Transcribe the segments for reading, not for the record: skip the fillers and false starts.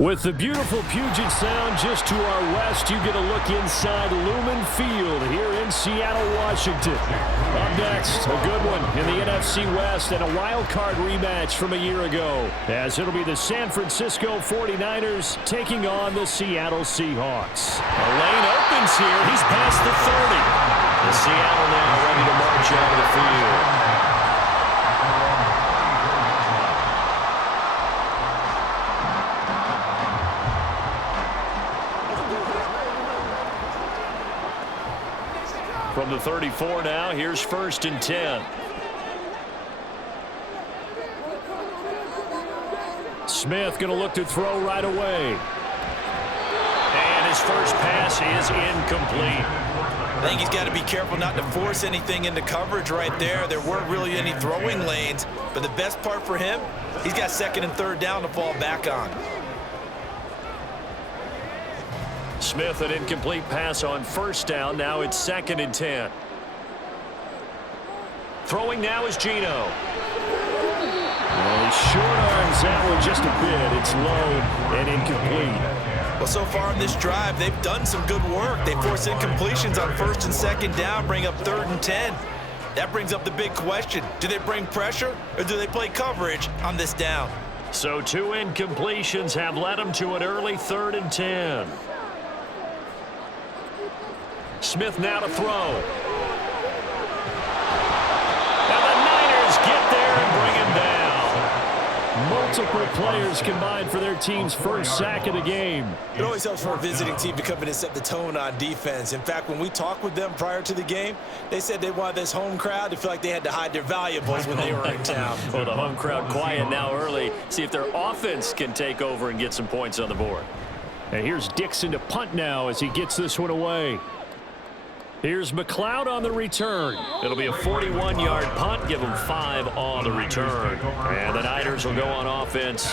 With the beautiful Puget Sound just to our west, you get a look inside Lumen Field here in Seattle, Washington. Up next, a good one in the NFC West and a wild card rematch from a year ago, as it'll be the San Francisco 49ers taking on the Seattle Seahawks. A lane opens here. He's past the 30. The Seattle now ready to march out of the field. From the 34 now, here's 1st and 10. Smith going to look to throw right away. And his first pass is incomplete. I think he's got to be careful not to force anything into coverage right there. There weren't really any throwing lanes, but the best part for him, he's got 2nd and 3rd down to fall back on. Smith, an incomplete pass on 1st down. Now it's 2nd and 10. Throwing now is Geno. Well, he short arms that one just a bit. It's low and incomplete. Well, so far in this drive, they've done some good work. They force incompletions on 1st and 2nd down, bring up 3rd and 10. That brings up the big question. Do they bring pressure or do they play coverage on this down? So 2 incompletions have led them to an early 3rd and 10. Smith now to throw. And the Niners get there and bring him down. Multiple players combined for their team's first sack of the game. It always helps for a visiting team to come in and set the tone on defense. In fact, when we talked with them prior to the game, they said they wanted this home crowd to feel like they had to hide their valuables when they were in town. Well, the home crowd quiet now early. See if their offense can take over and get some points on the board. And here's Dixon to punt now as he gets this one away. Here's McLeod on the return. It'll be a 41-yard punt. Give them 5 on the return. And the Niners will go on offense.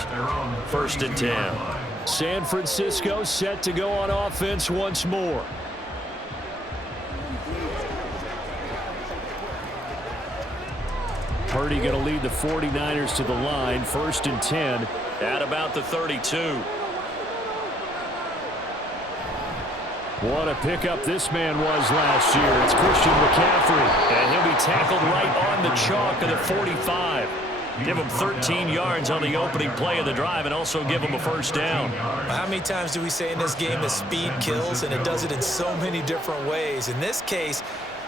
1st and 10. San Francisco set to go on offense once more. Purdy going to lead the 49ers to the line. 1st and 10 at about the 32. What a pickup this man was last year. It's Christian McCaffrey. And he'll be tackled right on the chalk of the 45. Give him 13 yards on the opening play of the drive and also give him a 1st down. How many times do we say in this game that speed kills, and it does it in so many different ways? In this case,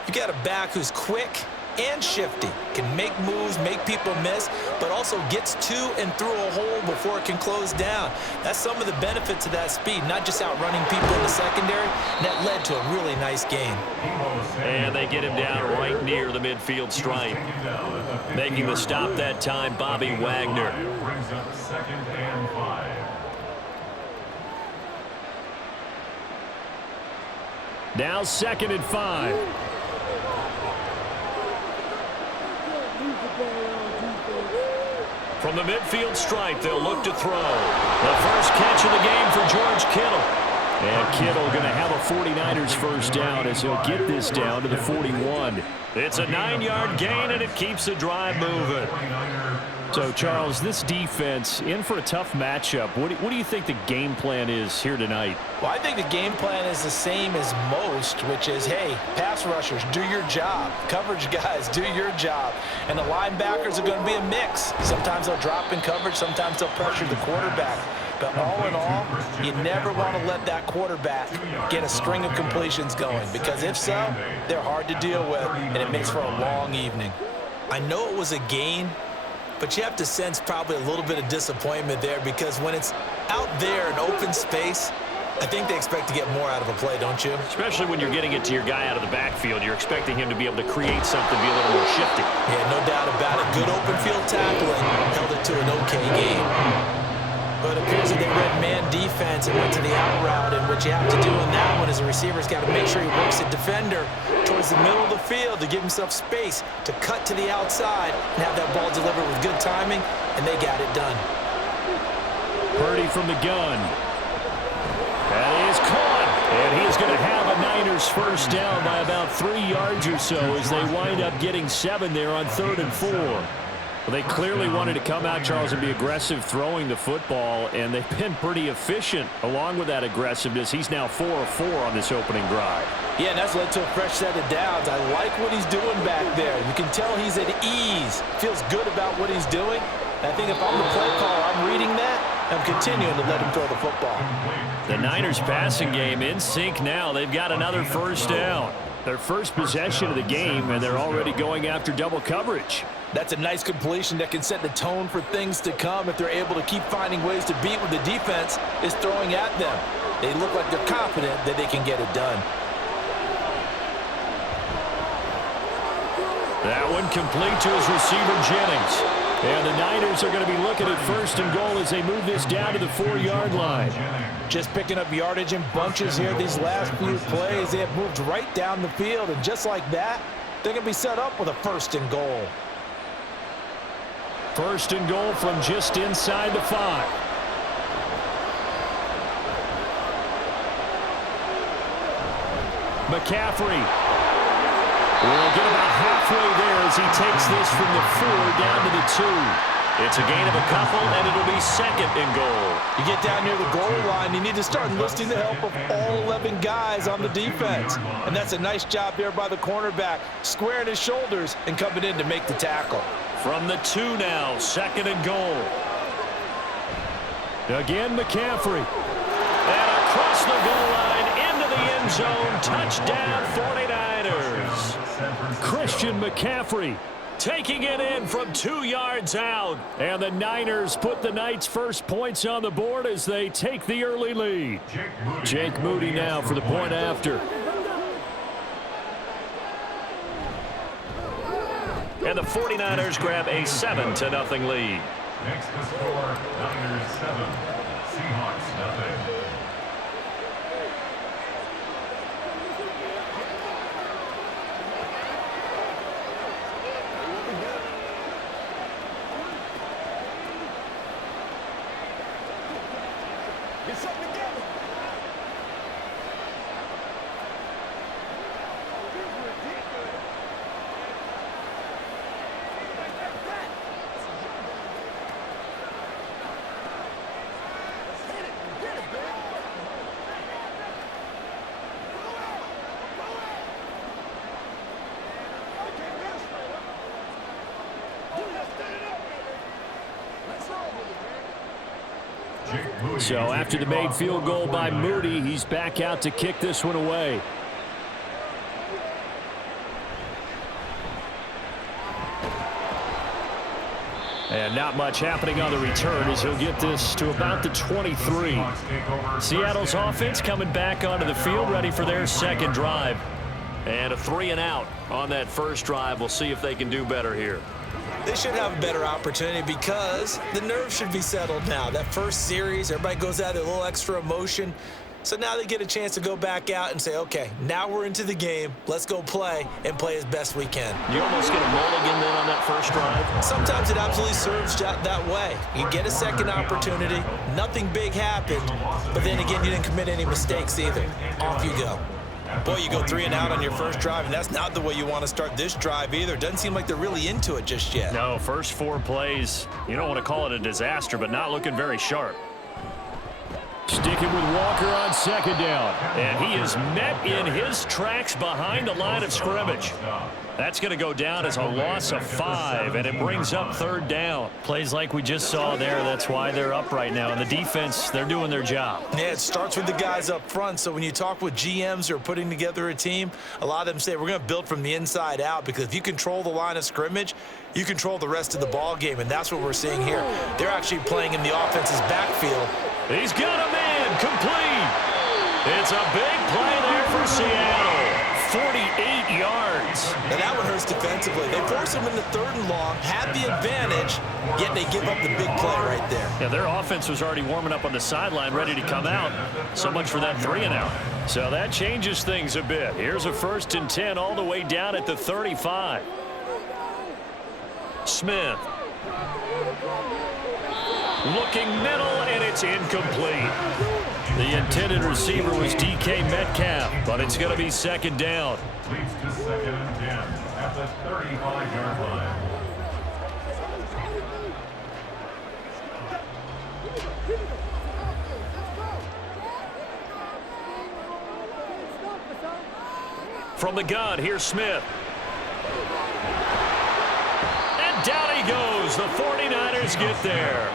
you got a back who's quick and shifty, can make moves, make people miss, but also gets to and through a hole before it can close down. That's some of the benefits of that speed, not just outrunning people in the secondary, and that led to a really nice gain. And they get him down right near the midfield stripe. Making the stop that time, Bobby Wagner. Now 2nd and 5. From the midfield stripe, they'll look to throw. The first catch of the game for George Kittle. And Kittle going to have a 49ers 1st down as he'll get this down to the 41. It's a 9-yard gain, and it keeps the drive moving. So, Charles, this defense in for a tough matchup. What do you think the game plan is here tonight? Well, I think the game plan is the same as most, which is, hey, pass rushers, do your job. Coverage guys, do your job. And the linebackers are going to be a mix. Sometimes they'll drop in coverage. Sometimes they'll pressure the quarterback. But all in all, you never want to let that quarterback get a string of completions going, because if so, they're hard to deal with, and it makes for a long evening. I know it was a gain, but you have to sense probably a little bit of disappointment there, because when it's out there in open space, I think they expect to get more out of a play, don't you? Especially when you're getting it to your guy out of the backfield. You're expecting him to be able to create something, be a little more shifty. Yeah, no doubt about it. Good open field tackling held it to an okay game. But it appears that they read man defense and went to the out route, and what you have to do in that one is the receiver's got to make sure he works the defender towards the middle of the field to give himself space to cut to the outside and have that ball delivered with good timing, and they got it done. Purdy from the gun. That is caught, and he's going to have a Niners 1st down by about 3 yards or so as they wind up getting 7 there on 3rd and 4. Well, they clearly wanted to come out, Charles, and be aggressive throwing the football, and they've been pretty efficient along with that aggressiveness. He's now 4 of 4 on this opening drive. Yeah, and that's led to a fresh set of downs. I like what he's doing back there. You can tell he's at ease, feels good about what he's doing. And I think if I'm the play caller, I'm reading that, I'm continuing to let him throw the football. The Niners passing game in sync now. They've got another first down. Their first possession of the game, and they're already going after double coverage. That's a nice completion that can set the tone for things to come if they're able to keep finding ways to beat what the defense is throwing at them. They look like they're confident that they can get it done. That one complete to his receiver, Jennings. And the Niners are going to be looking at first and goal as they move this down to the 4-yard line. Just picking up yardage in bunches here these last few plays. They have moved right down the field, and just like that, they're going to be set up with a first and goal. First and goal from just inside the 5. McCaffrey will get about halfway there as he takes this from the 4 down to the 2. It's a gain of a couple, and it'll be second and goal. You get down near the goal line, you need to start enlisting the help of all 11 guys on the defense. And that's a nice job there by the cornerback, squaring his shoulders and coming in to make the tackle. From the 2 now, second and goal. Again, McCaffrey. And across the goal line, into the end zone, touchdown 49ers. Christian McCaffrey taking it in from 2 yards out. And the Niners put the Knights' first points on the board as they take the early lead. Jake Moody now for the point after. And the 49ers grab a 7-0 lead. Next to score, Niners 7, Seahawks nothing. Get something together. So after the made field goal by Moody, he's back out to kick this one away. And not much happening on the return as he'll get this to about the 23. Seattle's offense coming back onto the field, ready for their second drive. And a 3-and-out on that first drive. We'll see if they can do better here. They should have a better opportunity because the nerves should be settled now. That first series, everybody goes out with a little extra emotion. So now they get a chance to go back out and say, okay, now we're into the game. Let's go play and play as best we can. You almost get a mulligan then on that first drive? Sometimes it absolutely serves that way. You get a second opportunity. Nothing big happened. But then again, you didn't commit any mistakes either. Off you go. Boy, you go 3-and-out on your first drive, and that's not the way you want to start this drive either. Doesn't seem like they're really into it just yet. No, first 4 plays, you don't want to call it a disaster, but not looking very sharp. Sticking with Walker on second down. And he is met in his tracks behind the line of scrimmage. That's going to go down as a loss of 5, and it brings up third down. Plays like we just saw there, that's why they're up right now. And the defense, they're doing their job. Yeah, it starts with the guys up front. So when you talk with GMs who are putting together a team, a lot of them say we're going to build from the inside out, because if you control the line of scrimmage, you control the rest of the ball game, and that's what we're seeing here. They're actually playing in the offense's backfield. He's got a man complete. It's a big play there for Seattle. 48 yards. And that one hurts defensively. They force him into 3rd and long, have the advantage, yet they give up the big play right there. Yeah, their offense was already warming up on the sideline, ready to come out. So much for that 3-and-out. So that changes things a bit. Here's a 1st and 10 all the way down at the 35. Smith. Looking middle, and it's incomplete. The intended receiver was DK Metcalf, but it's going to be second down. Leads to 2nd and 10 at the 35-yard line. From the gun, here's Smith. And down he goes. The 49ers get there.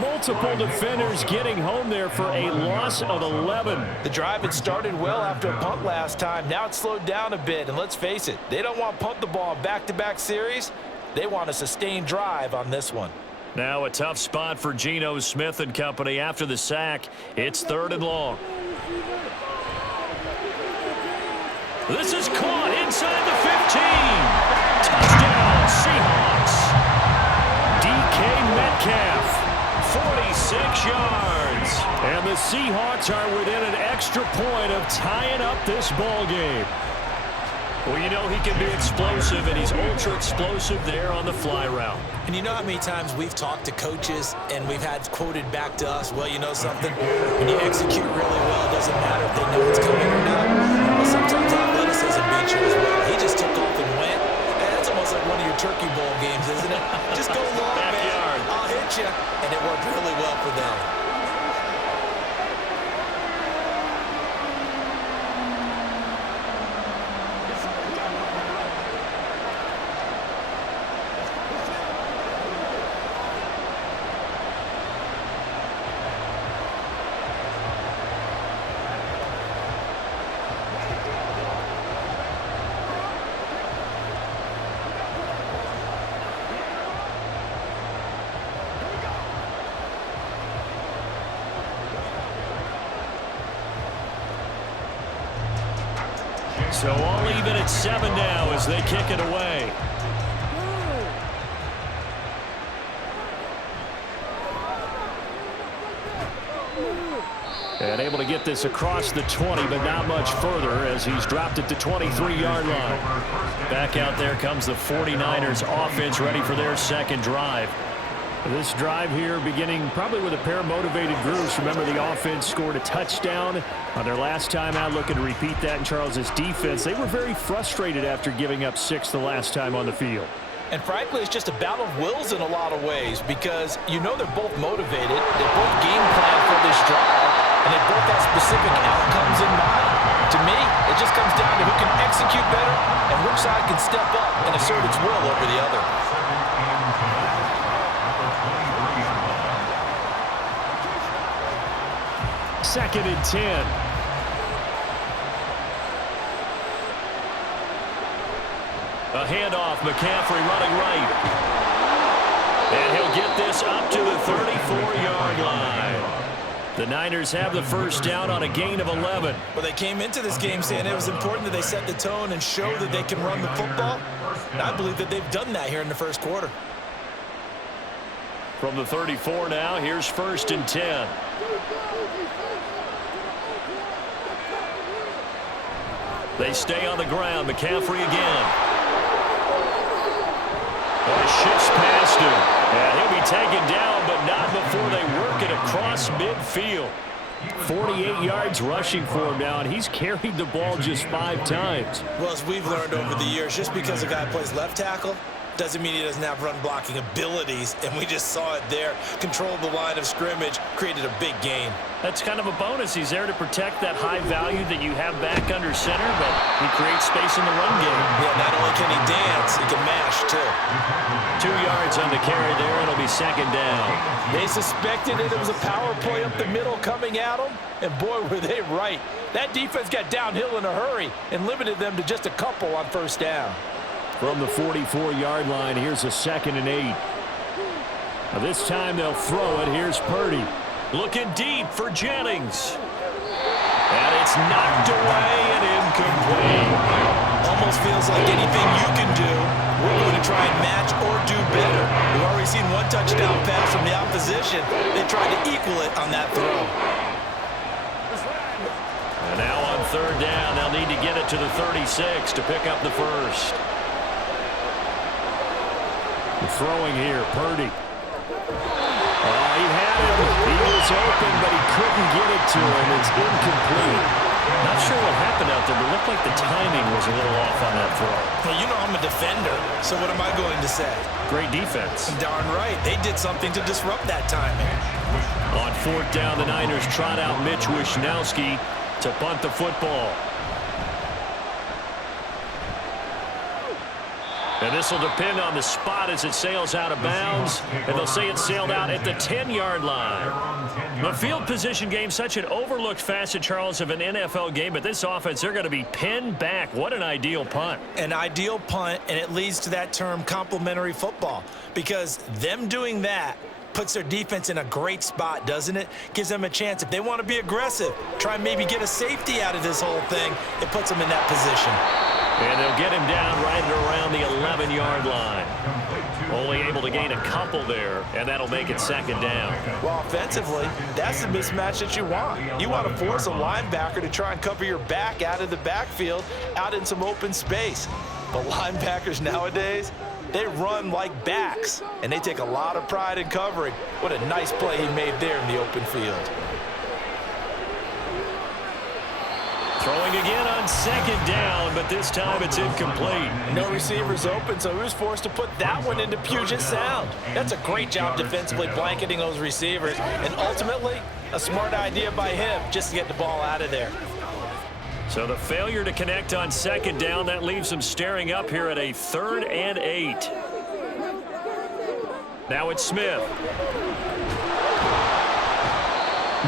Multiple defenders getting home there for a loss of 11. The drive had started well after a punt last time. Now it's slowed down a bit, and let's face it, they don't want to punt the ball in back-to-back series. They want a sustained drive on this one. Now a tough spot for Geno Smith and company after the sack. It's 3rd and long. This is caught inside the 15. Touchdown, Seahawks. DK Metcalf, 46 yards. And the Seahawks are within an extra point of tying up this ball game. Well, you know he can be explosive, and he's ultra-explosive there on the fly route. And you know how many times we've talked to coaches and we've had quoted back to us, well, you know something? When you execute really well, it doesn't matter if they know it's coming or not. Well, sometimes athleticism beats you as well. He just took off and went. And that's almost like one of your Turkey Bowl games, isn't it? Just go long, man. I'll hit you. And it worked really well for them. So all even at 7 now as they kick it away. And able to get this across the 20, but not much further as he's dropped it to 23-yard line. Back out there comes the 49ers offense ready for their second drive. This drive here beginning probably with a pair of motivated groups. Remember, the offense scored a touchdown on their last time out, looking to repeat that in Charles's defense. They were very frustrated after giving up 6 the last time on the field. And frankly, it's just a battle of wills in a lot of ways because you know they're both motivated. They both game plan for this drive, and they both have specific outcomes in mind. To me, it just comes down to who can execute better and which side can step up and assert its will over the other. Second and 10. A handoff, McCaffrey running right. And he'll get this up to the 34-yard line. The Niners have the first down on a gain of 11. Well, they came into this game saying it was important that they set the tone and show that they can run the football. And I believe that they've done that here in the first quarter. From the 34 now, here's 1st and 10. They stay on the ground. McCaffrey again. Well, shifts past him. And he'll be taken down, but not before they work it across midfield. 48 yards rushing for him now, and he's carried the ball just 5 times. Well, as we've learned over the years, just because a guy plays left tackle doesn't mean he doesn't have run blocking abilities, and we just saw it there. Controlled the line of scrimmage, created a big gain. That's kind of a bonus. He's there to protect that high value that you have back under center, but he creates space in the run game. Yeah, not only can he dance, he can mash, too. 2 yards on the carry there. It'll be 2nd down. They suspected it was a power play up the middle coming at them, and boy, were they right. That defense got downhill in a hurry and limited them to just a couple on 1st down. From the 44-yard line, here's a 2nd and 8. Now this time they'll throw it. Here's Purdy. Looking deep for Jennings. And it's knocked away and incomplete. Almost feels like anything you can do, we're going to try and match or do better. We've already seen one touchdown pass from the opposition. They tried to equal it on that throw. And now on 3rd down, they'll need to get it to the 36 to pick up the first. Throwing here, Purdy. He had him. He was open, but he couldn't get it to him. It's incomplete. Not sure what happened out there, but it looked like the timing was a little off on that throw. Well, you know I'm a defender, so what am I going to say? Great defense. Darn right. They did something to disrupt that timing. On fourth down, the Niners trot out Mitch Wishnowski to punt the football. And this will depend on the spot as it sails out of bounds. And they'll say it sailed out at the 10-yard line. The field position game, such an overlooked facet, Charles, of an NFL game. But this offense, they're going to be pinned back. What an ideal punt. An ideal punt, and it leads to that term complementary football. Because them doing that puts their defense in a great spot, doesn't it? Gives them a chance. If they want to be aggressive, try and maybe get a safety out of this whole thing, it puts them in that position. And they'll get him down right around the 11-yard line. Only able to gain a couple there, and that'll make it second down. Well, offensively, that's the mismatch that you want. You want to force a linebacker to try and cover your back out of the backfield, out in some open space. But linebackers nowadays, they run like backs, and they take a lot of pride in covering. What a nice play he made there in the open field. Throwing again on second down, but this time it's incomplete. No receivers open, so he was forced to put that one into Puget Sound. That's a great job defensively blanketing those receivers, and ultimately, a smart idea by him just to get the ball out of there. So the failure to connect on second down, that leaves him staring up here at a 3rd and 8. Now it's Smith.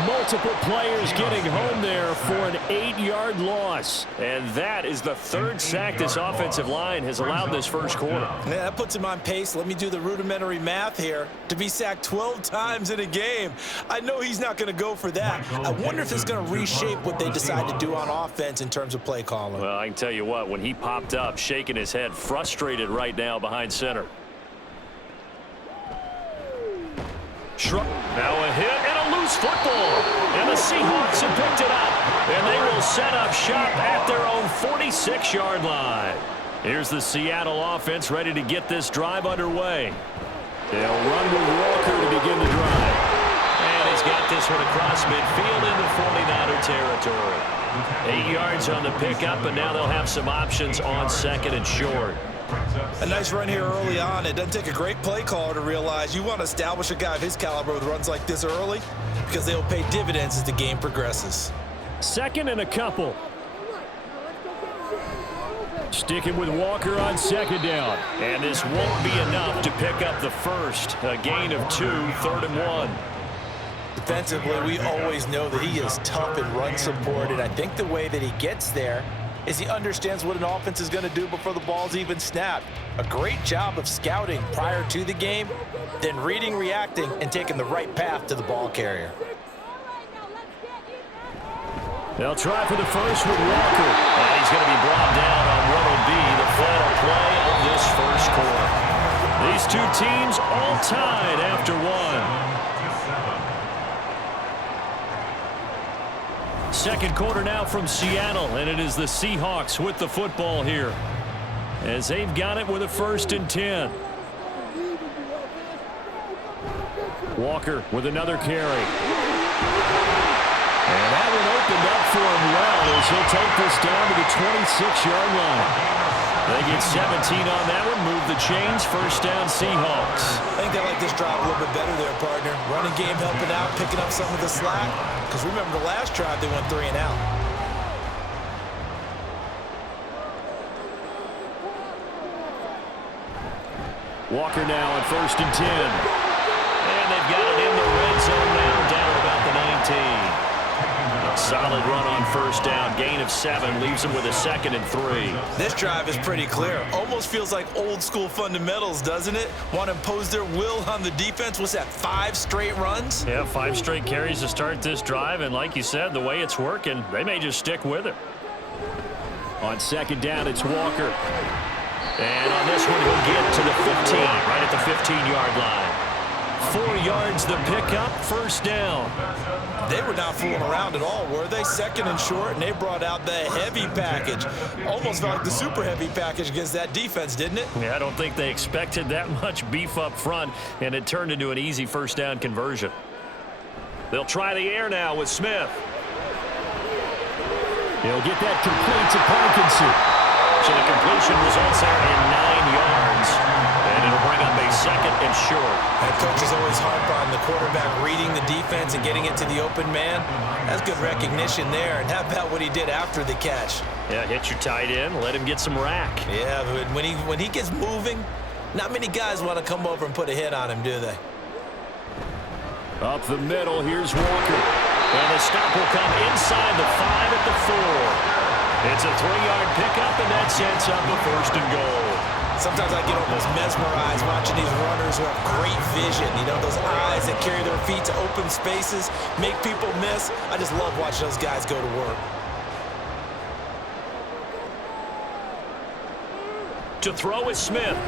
Multiple players getting home there for an 8-yard loss. And that is the 3rd sack this offensive line has allowed this first quarter. Yeah, that puts him on pace. Let me do the rudimentary math here. To be sacked 12 times in a game, I know he's not going to go for that. I wonder if it's going to reshape what they decide to do on offense in terms of play calling. Well, I can tell you what, when he popped up, shaking his head, frustrated right now behind center. Now a hit and a loose football. And the Seahawks have picked it up. And they will set up shop at their own 46-yard line. Here's the Seattle offense ready to get this drive underway. They'll run with Walker to begin the drive. And he's got this one across midfield into 49er territory. 8 yards on the pickup, and now they'll have some options on second and short. A nice run here early on. It doesn't take a great play caller to realize you want to establish a guy of his caliber with runs like this early because they'll pay dividends as the game progresses. Second and a couple. Sticking with Walker on second down. And this won't be enough to pick up the first. A gain of 2, 3rd and 1. Defensively, we always know that he is tough in run support, and I think the way that he gets there is he understands what an offense is going to do before the ball's even snapped. A great job of scouting prior to the game, then reading, reacting, and taking the right path to the ball carrier. They'll try for the first with Walker. And he's going to be brought down on what will be the final play of this first quarter. These two teams all tied after one. Second quarter now from Seattle, and it is the Seahawks with the football here as they've got it with a 1st and 10. Walker with another carry. And that one opened up for him well as he'll take this down to the 26-yard line. They get 17 on that one, move the chains, first down Seahawks. I think they like this drive a little bit better there, partner. Running game helping out, picking up some of the slack. Because remember the last drive, they went 3 and out. Walker now on 1st and 10. And they've got it in the red zone now, down at about the 19. A solid run on first down. Gain of 7 leaves them with a 2nd and 3. This drive is pretty clear. Almost feels like old school fundamentals, doesn't it? Want to impose their will on the defense. What's that, 5 straight runs? Yeah, 5 straight carries to start this drive. And like you said, the way it's working, they may just stick with it. On second down, it's Walker. And on this one, he'll get to the 15, right at the 15-yard line. 4 yards the pickup, first down. They were not fooling around at all, were they? 2nd and short, and they brought out the heavy package. Almost felt like the super heavy package against that defense, didn't it? Yeah, I don't think they expected that much beef up front, and it turned into an easy first down conversion. They'll try the air now with Smith. He'll get that complete to Parkinson. So the completion results there in 9 yards. And it'll bring up a second and short. Head coaches always harp on the quarterback reading the defense and getting it to the open man. That's good recognition there. And how about what he did after the catch? Yeah, hit your tight end, let him get some rack. Yeah, but when he gets moving, not many guys want to come over and put a hit on him, do they? Up the middle, here's Walker. And the stop will come inside the 5 at the 4. It's a 3-yard pickup, and that sets up a 1st and goal. Sometimes I get almost mesmerized watching these runners who have great vision. You know, those eyes that carry their feet to open spaces, make people miss. I just love watching those guys go to work. To throw is Smith.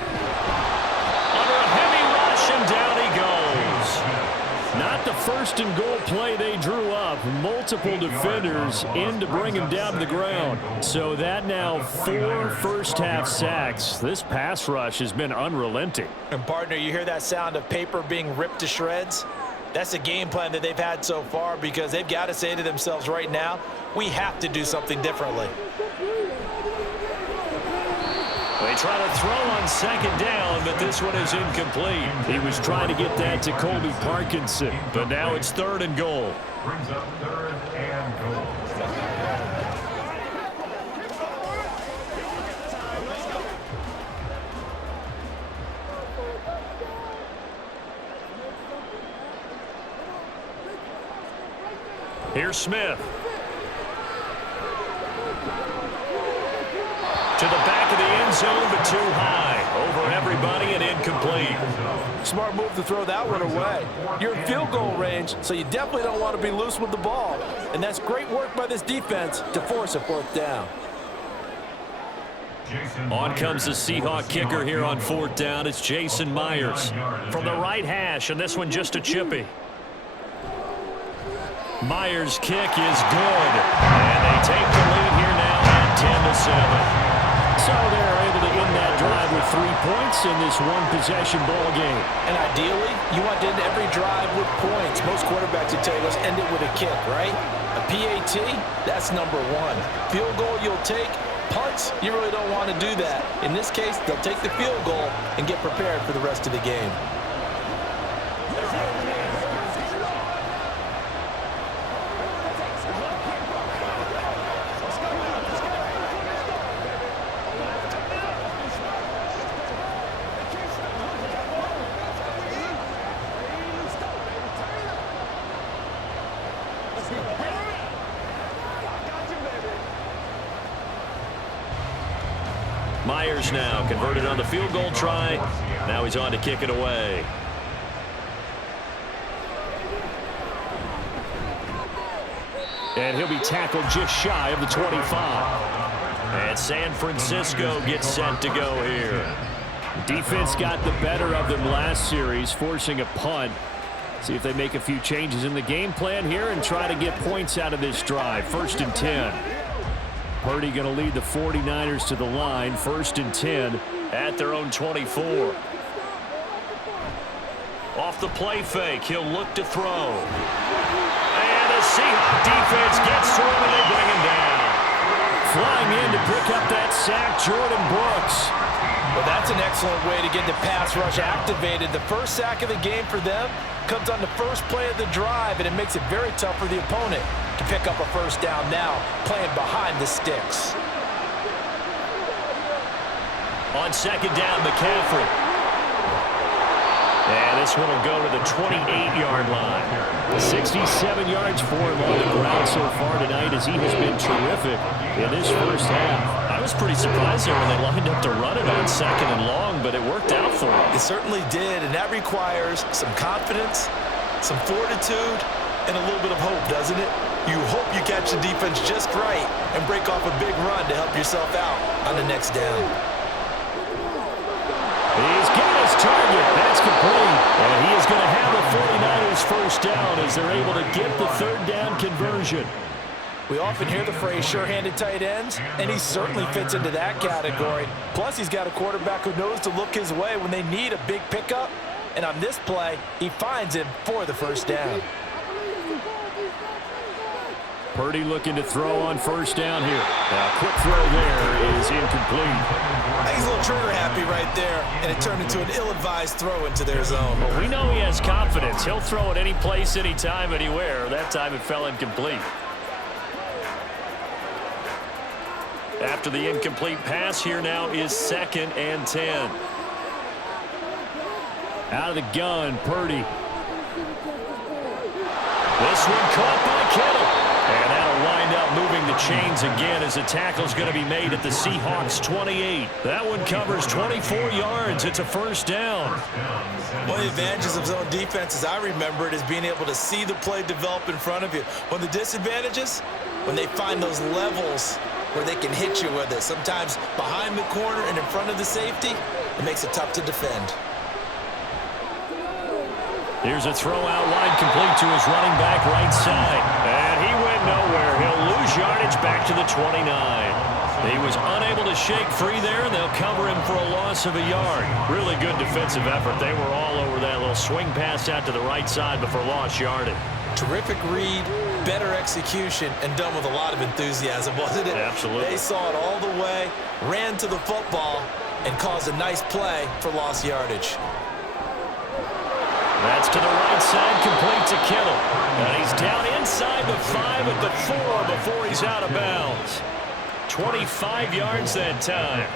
Under a heavy rush, and down he goes. Not the 1st and goal play they drew up. Multiple defenders in to bring him down to the ground. So that now 4 first-half sacks. This pass rush has been unrelenting. And, partner, you hear that sound of paper being ripped to shreds? That's a game plan that they've had so far because they've got to say to themselves right now, we have to do something differently. They try to throw on 2nd down, but this one is incomplete. He was trying to get that to Colby Parkinson, but now it's 3rd and goal. Brings up 3rd and goal. Here's Smith. To the back of the end zone, but too high. Over everybody and incomplete. Smart move to throw that one away. You're in field goal range, so you definitely don't want to be loose with the ball. And that's great work by this defense to force a 4th down. On comes the Seahawk kicker here on 4th down. It's Jason Myers from the right hash, and this one just a chippy. Myers' kick is good, and they take the lead here now at 10-7. So they're able to end that drive with 3 points in this one-possession ball game. And ideally, you want to end every drive with points. Most quarterbacks would tell you, let's end it with a kick, right? A PAT, that's number 1. Field goal you'll take. Punts, you really don't want to do that. In this case, they'll take the field goal and get prepared for the rest of the game. Myers now converted on the field goal try. Now he's on to kick it away. And he'll be tackled just shy of the 25. And San Francisco gets set to go here. Defense got the better of them last series, forcing a punt. See if they make a few changes in the game plan here and try to get points out of this drive. 1st and 10. Purdy going to lead the 49ers to the line. 1st and 10 at their own 24. Off the play fake, he'll look to throw. And the Seahawks defense gets to him and they bring him down. Flying in to pick up that sack, Jordan Brooks. Well, that's an excellent way to get the pass rush activated. The first sack of the game for them comes on the first play of the drive, and it makes it very tough for the opponent to pick up a 1st down now, playing behind the sticks. On 2nd down, McCaffrey. And this one will go to the 28-yard line. 67 yards for him on the ground so far tonight as he has been terrific in this 1st half. I was pretty surprised there when they lined up to run it on 2nd and long, but it worked out for him. It certainly did, and that requires some confidence, some fortitude, and a little bit of hope, doesn't it? You hope you catch the defense just right and break off a big run to help yourself out on the next down. He's got his target. That's complete. And he is going to have a 49ers 1st down as they're able to get the 3rd down conversion. We often hear the phrase sure-handed tight ends, and he certainly fits into that category. Plus, he's got a quarterback who knows to look his way when they need a big pickup. And on this play, he finds him for the 1st down. Purdy looking to throw on first down here. A quick throw there is incomplete. He's a little trigger happy right there, and it turned into an ill-advised throw into their zone. Well, we know he has confidence. He'll throw it any place, anytime, anywhere. That time it fell incomplete. After the incomplete pass, here now is 2nd and 10. Out of the gun, Purdy. This one caught by Kittle. And that'll wind up moving the chains again as a tackle's going to be made at the Seahawks 28. That one covers 24 yards. It's a first down. One of the advantages of zone defense, as I remember it, is being able to see the play develop in front of you. One of the disadvantages, when they find those levels where they can hit you with it. Sometimes behind the corner and in front of the safety, it makes it tough to defend. Here's a throw out wide, complete to his running back right side. And he went nowhere. He'll lose yardage back to the 29. He was unable to shake free there, and they'll cover him for a loss of a yard. Really good defensive effort. They were all over that little swing pass out to the right side before lost yardage. Terrific read, better execution, and done with a lot of enthusiasm, wasn't it? Absolutely. They saw it all the way, ran to the football, and caused a nice play for lost yardage. That's to the right side, complete to Kittle. And he's down inside the 5 at the 4 before he's out of bounds. 25 yards that time.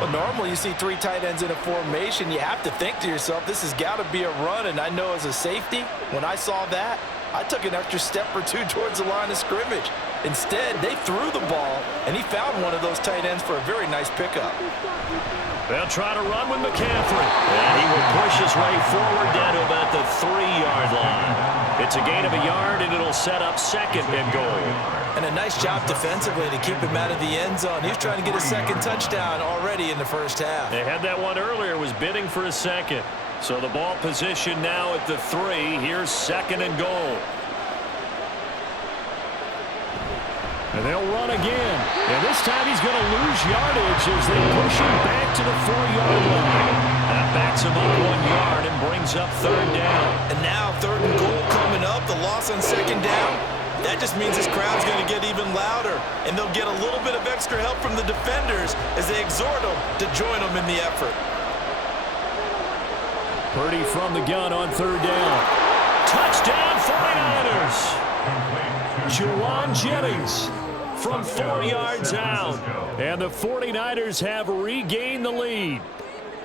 Well, normally you see 3 tight ends in a formation. You have to think to yourself, this has got to be a run. And I know as a safety, when I saw that, I took an extra step or 2 towards the line of scrimmage. Instead, they threw the ball, and he found one of those tight ends for a very nice pickup. They'll try to run with McCaffrey. And he will push his way forward down to about the 3-yard line. It's a gain of a yard, and it'll set up 2nd and goal. And a nice job defensively to keep him out of the end zone. He was trying to get a 2nd touchdown already in the first half. They had that one earlier, was bidding for a 2nd. So the ball position now at the 3. Here's 2nd and goal. And they'll run again. And this time he's going to lose yardage as they push him back to the 4-yard line. That backs him up 1 yard and brings up 3rd down. And now 3rd and goal coming up. The loss on 2nd down. That just means this crowd's going to get even louder. And they'll get a little bit of extra help from the defenders as they exhort them to join them in the effort. Purdy from the gun on 3rd down. Touchdown 49ers. Juwan Jennings from 4 yards out. And the 49ers have regained the lead.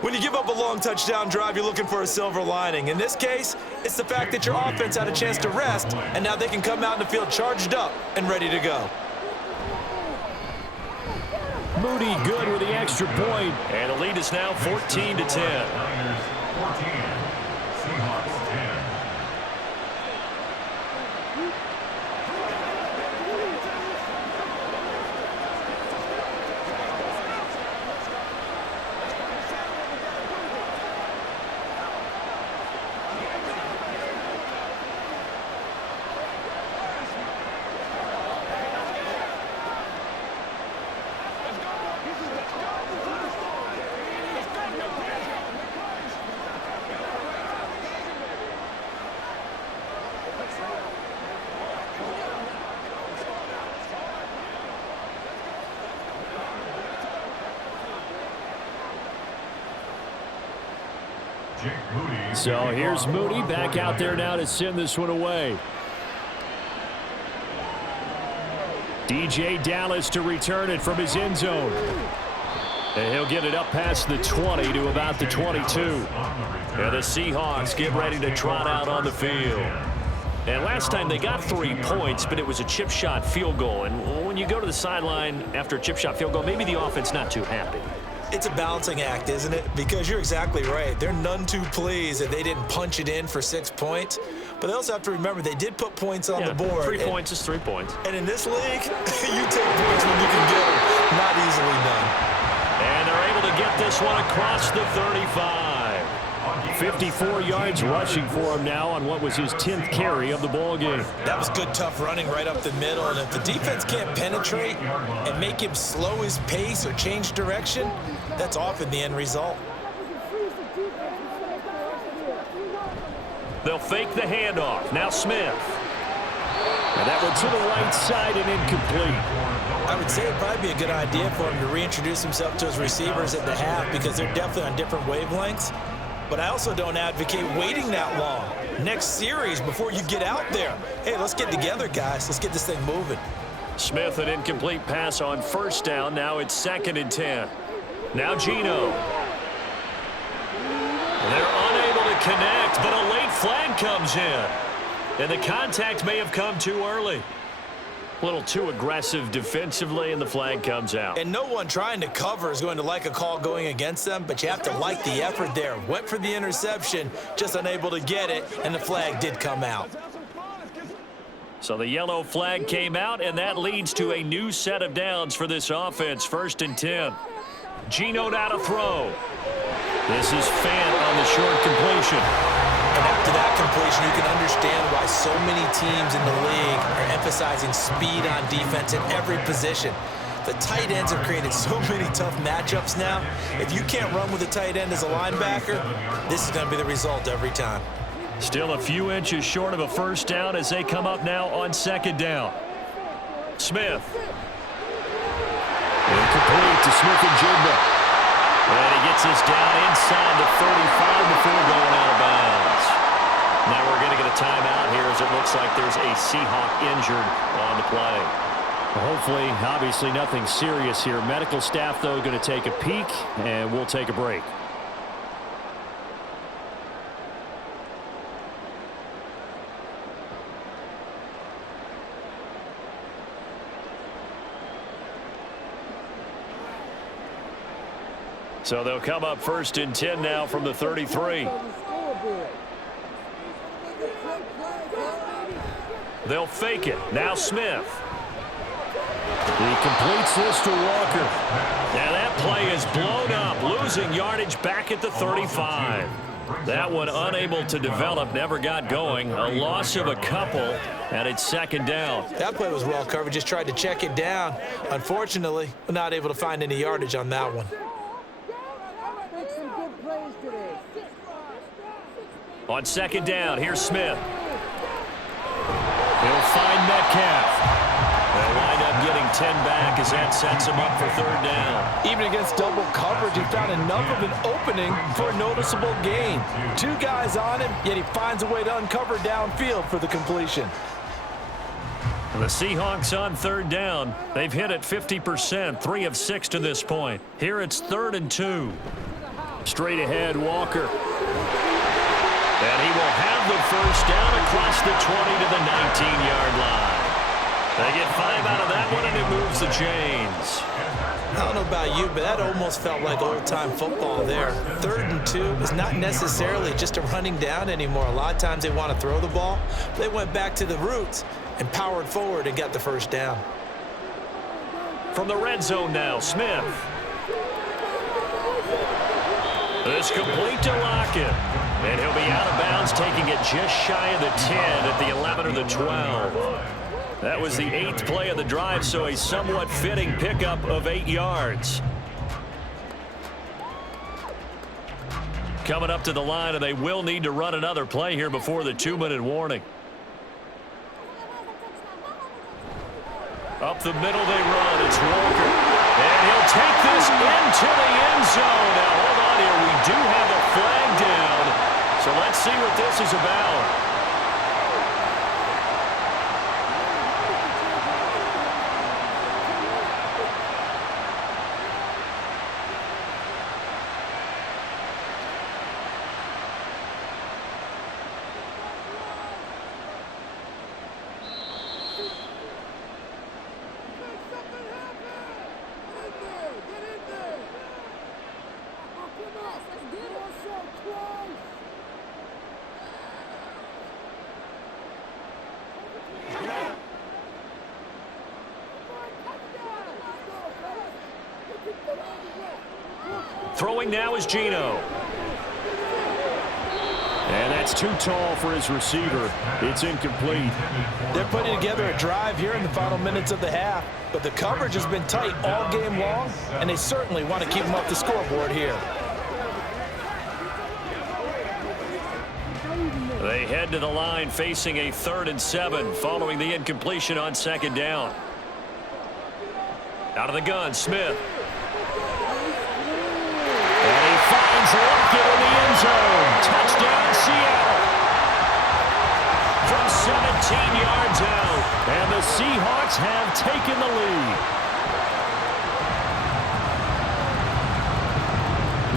When you give up a long touchdown drive, you're looking for a silver lining. In this case, it's the fact that your offense had a chance to rest, and now they can come out in the field charged up and ready to go. Moody good with the extra point. And the lead is now 14-10. Niners 14, Seahawks 10. So here's Moody back out there now to send this one away. DJ Dallas to return it from his end zone. And he'll get it up past the 20 to about the 22. And the Seahawks get ready to trot out on the field. And last time they got 3 points, but it was a chip shot field goal. And when you go to the sideline after a chip shot field goal, maybe the offense not too happy. It's a balancing act, isn't it? Because you're exactly right. They're none too pleased that they didn't punch it in for 6 points. But they also have to remember they did put points on the board. 3 points is 3 points. And in this league, you take points when you can get them. Not easily done. And they're able to get this one across the 35. 54 yards rushing for him now on what was his 10th carry of the ball game. That was good, tough running right up the middle. And if the defense can't penetrate and make him slow his pace or change direction, that's often the end result. They'll fake the handoff. Now Smith. And that one to the right side and incomplete. I would say it'd probably be a good idea for him to reintroduce himself to his receivers at the half because they're definitely on different wavelengths. But I also don't advocate waiting that long. Next series before you get out there. Hey, let's get together, guys. Let's get this thing moving. Smith, an incomplete pass on first down. Now it's 2nd and 10. Now Geno. They're unable to connect, but a late flag comes in. And the contact may have come too early. A little too aggressive defensively, and the flag comes out. And no one trying to cover is going to like a call going against them, but you have to like the effort there. Went for the interception, just unable to get it, and the flag did come out. So the yellow flag came out, and that leads to a new set of downs for this offense. 1st and 10. Geno now to throw. This is Fant on the short completion. And after that completion, you can understand why so many teams in the league are emphasizing speed on defense in every position. The tight ends have created so many tough matchups now. If you can't run with a tight end as a linebacker, this is going to be the result every time. Still a few inches short of a first down as they come up now on 2nd down. Smith. Incomplete to Smith-Njigba. And he gets us down inside the 35 before going out of bounds. Now we're going to get a timeout here as it looks like there's a Seahawk injured on the play. Hopefully, obviously nothing serious here. Medical staff, though, going to take a peek, and we'll take a break. So they'll come up 1st and 10 now from the 33. They'll fake it. Now Smith. He completes this to Walker. Now that play is blown up, losing yardage back at the 35. That one unable to develop, never got going. A loss of a couple, and it's 2nd down. That play was well covered. Just tried to check it down. Unfortunately, we're not able to find any yardage on that one. On 2nd down, here's Smith. He'll find Metcalf. They'll wind up getting 10 back as that sets him up for 3rd down. Even against double coverage, he found enough of an opening for a noticeable gain. 2 guys on him, yet he finds a way to uncover downfield for the completion. The Seahawks on 3rd down. They've hit it 50%, 3 of 6 to this point. Here it's 3rd and 2. Straight ahead, Walker. And he will have the first down across the 20 to the 19-yard line. They get 5 out of that one, and it moves the chains. I don't know about you, but that almost felt like old-time football there. 3rd and 2 is not necessarily just a running down anymore. A lot of times they want to throw the ball. They went back to the roots and powered forward and got the first down. From the red zone now, Smith. It's complete to Lockett. And he'll be out of bounds, taking it just shy of the 10 at the 11 or the 12. That was the 8th play of the drive, so a somewhat fitting pickup of 8 yards. Coming up to the line, and they will need to run another play here before the 2-minute warning. Up the middle they run. It's Walker. And he'll take this into the end zone. Now, hold on here. We do have a flag down. So let's see what this is about. Throwing now is Geno. And that's too tall for his receiver. It's incomplete. They're putting together a drive here in the final minutes of the half, but the coverage has been tight all game long, and they certainly want to keep them off the scoreboard here. They head head to the line facing a 3rd and 7 following the incompletion on 2nd down. Out of the gun, Smith. And he finds Lockett in the end zone. Touchdown, Seattle. From 17 yards out. And the Seahawks have taken the lead.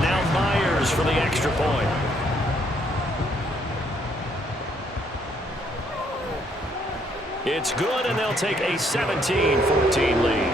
Now Myers for the extra point. It's good, and they'll take a 17-14 lead.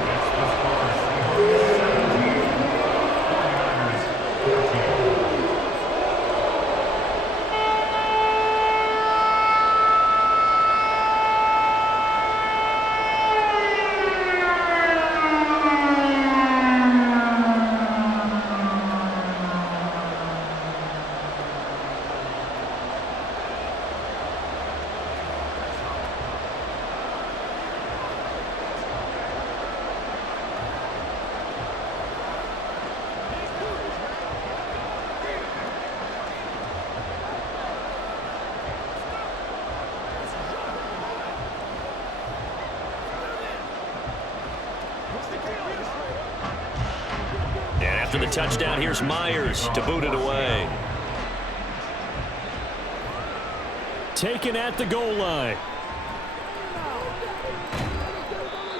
After the touchdown, here's Myers to boot it away. Taken at the goal line.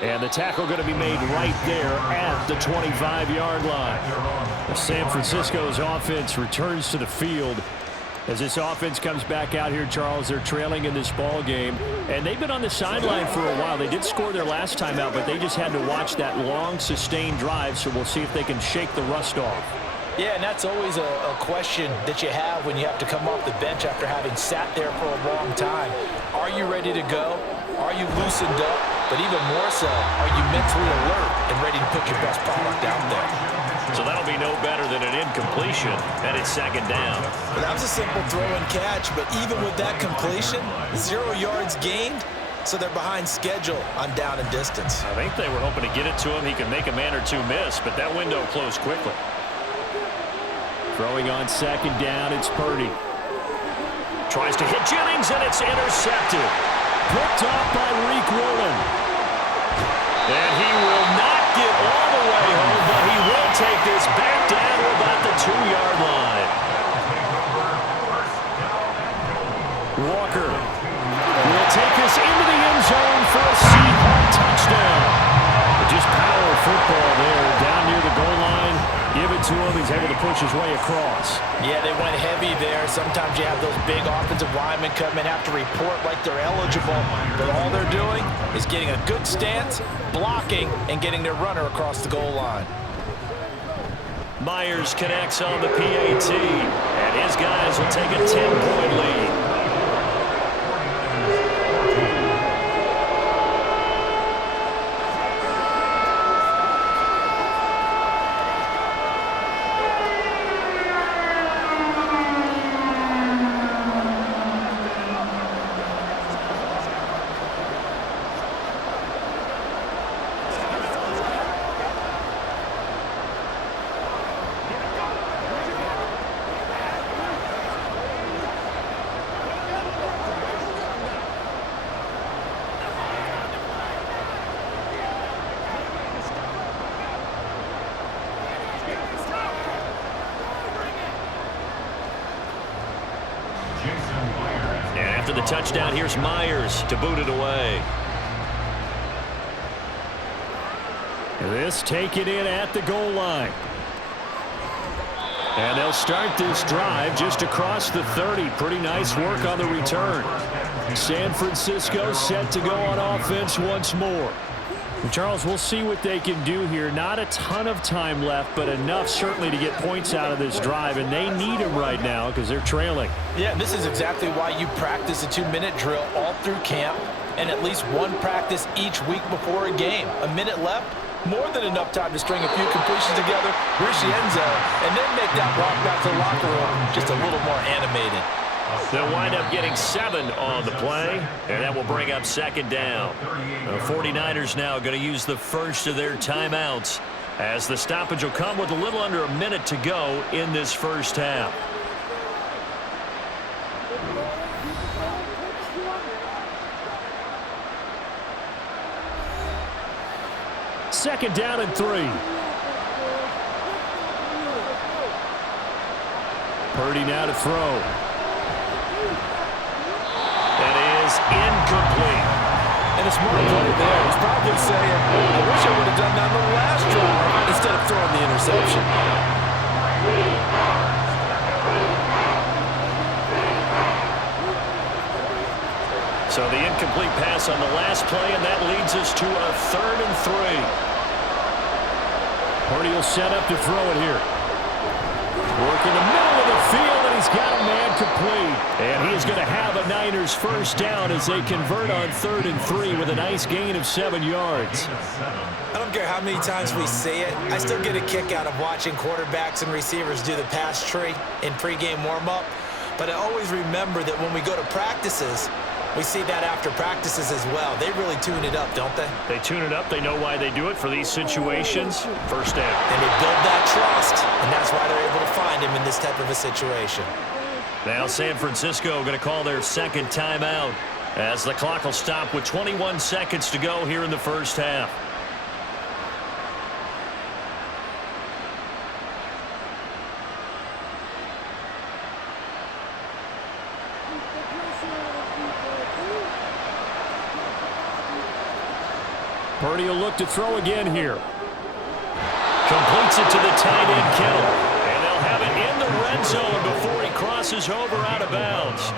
And the tackle going to be made right there at the 25-yard line. San Francisco's offense returns to the field. As this offense comes back out here, Charles, they're trailing in this ball game. And they've been on the sideline for a while. They did score their last time out, but they just had to watch that long, sustained drive. So we'll see if they can shake the rust off. Yeah, and that's always a question that you have when you have to come off the bench after having sat there for a long time. Are you ready to go? Are you loosened up? But even more so, are you mentally alert and ready to put your best product out there? So that'll be no better than an incompletion, and it's 2nd down. Well, that was a simple throw and catch, but even with that completion, 0 yards gained, so they're behind schedule on down and distance. I think they were hoping to get it to him. He could make a man or two miss, but that window closed quickly. Throwing on 2nd down, it's Purdy. Tries to hit Jennings, and it's intercepted. Picked off by Reek Woolen. And he will not get all the way home, but he will take this back down to about the 2-yard line. Walker will take this into the end zone for a Seahawks touchdown. Just power football there down near the goal line. Give it to him. He's able to push his way across. Yeah, they went heavy there. Sometimes you have those big offensive linemen come in, have to report like they're eligible. But all they're doing is getting a good stance, blocking, and getting their runner across the goal line. Myers connects on the PAT. And his guys will take a 10-point lead. After the touchdown, here's Myers to boot it away. This taken in at the goal line. And they'll start this drive just across the 30. Pretty nice work on the return. San Francisco set to go on offense once more. And Charles, we'll see what they can do here. Not a ton of time left, but enough certainly to get points out of this drive, and they need them right now because they're trailing. Yeah, and this is exactly why you practice a 2-minute drill all through camp and at least one practice each week before a game. A minute left, more than enough time to string a few completions together, reach the end zone, and then make that walk back to the locker room just a little more animated. They'll wind up getting 7 on the play, and that will bring up 2nd down. The 49ers now going to use the first of their timeouts as the stoppage will come with a little under a minute to go in this first half. It's 2nd down and 3. Purdy now to throw. That is incomplete. And a smart play there. He's probably saying, I wish I would have done that on the last drive instead of throwing the interception. So the incomplete pass on the last play, and that leads us to a 3rd and 3. Purdy will set up to throw it here. Work in the middle of the field, and he's got a man complete. And he is going to have a Niners first down as they convert on 3rd and 3 with a nice gain of 7 yards. I don't care how many times we see it. I still get a kick out of watching quarterbacks and receivers do the pass tree in pregame warm-up. But I always remember that when we go to practices, we see that after practices as well. They really tune it up, don't they? They tune it up. They know why they do it for these situations. First down. And they build that trust, and that's why they're able to find him in this type of a situation. Now San Francisco going to call their 2nd timeout as the clock will stop with 21 seconds to go here in the first half. Purdy will look to throw again here. Completes it to the tight end, Kittle. And they'll have it in the red zone before he crosses over out of bounds.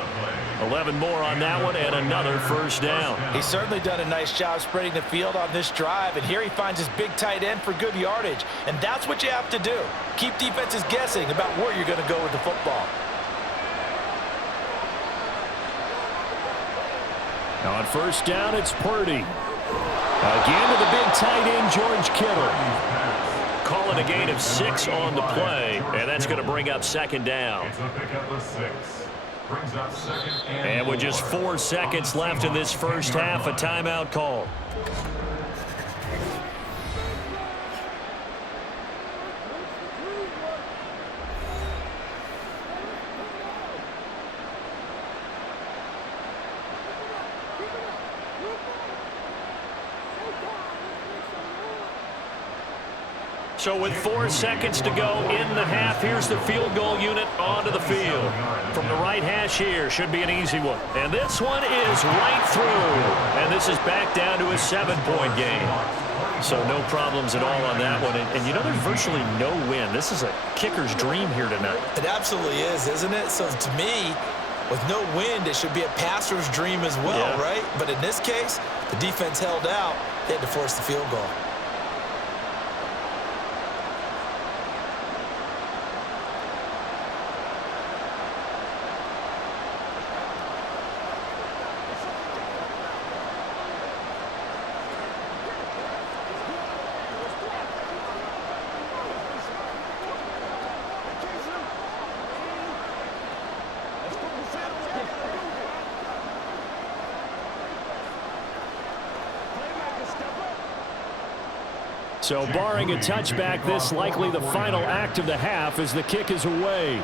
11 more on that one and another first down. He's certainly done a nice job spreading the field on this drive, and here he finds his big tight end for good yardage. And that's what you have to do. Keep defenses guessing about where you're going to go with the football. Now on first down, it's Purdy. Again to the big tight end, George Kittle. Calling a gain of 6 on the play, and that's going to bring up 2nd down. And with just 4 seconds left in this first half, a timeout call. So with 4 seconds to go in the half, here's the field goal unit onto the field. From the right hash here, should be an easy one. And this one is right through. And this is back down to a 7-point game. So no problems at all on that one. And you know, there's virtually no win. This is a kicker's dream here tonight. It absolutely is, isn't it? So to me, with no wind, it should be a passer's dream as well, yeah. Right? But in this case, the defense held out. They had to force the field goal. So barring a touchback, this likely the final act of the half as the kick is away.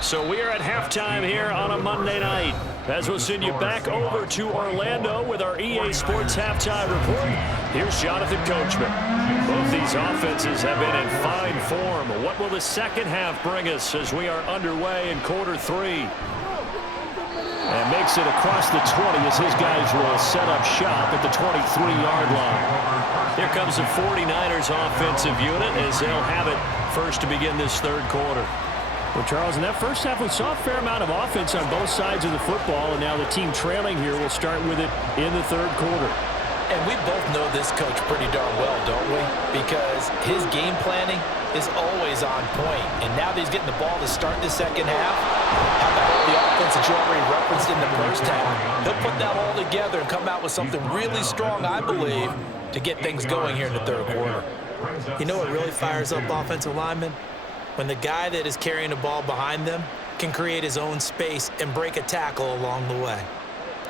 So we are at halftime here on a Monday night. As we'll send you back over to Orlando with our EA Sports Halftime Report, here's Jonathan Coachman. Both these offenses have been in fine form. What will the second half bring us as we are underway in quarter 3? And makes it across the 20 as his guys will set up shop at the 23-yard line. Here comes the 49ers offensive unit as they'll have it first to begin this third quarter. Well, Charles, in that first half, we saw a fair amount of offense on both sides of the football, and now the team trailing here will start with it in the third quarter. And we both know this coach pretty darn well, don't we? Because his game planning is always on point. And now that he's getting the ball to start the second half, how about all the offense that you already referenced in the first half? He'll put that all together and come out with something really strong, I believe, to get things going here in the third quarter. You know what really fires up offensive linemen? When the guy that is carrying the ball behind them can create his own space and break a tackle along the way.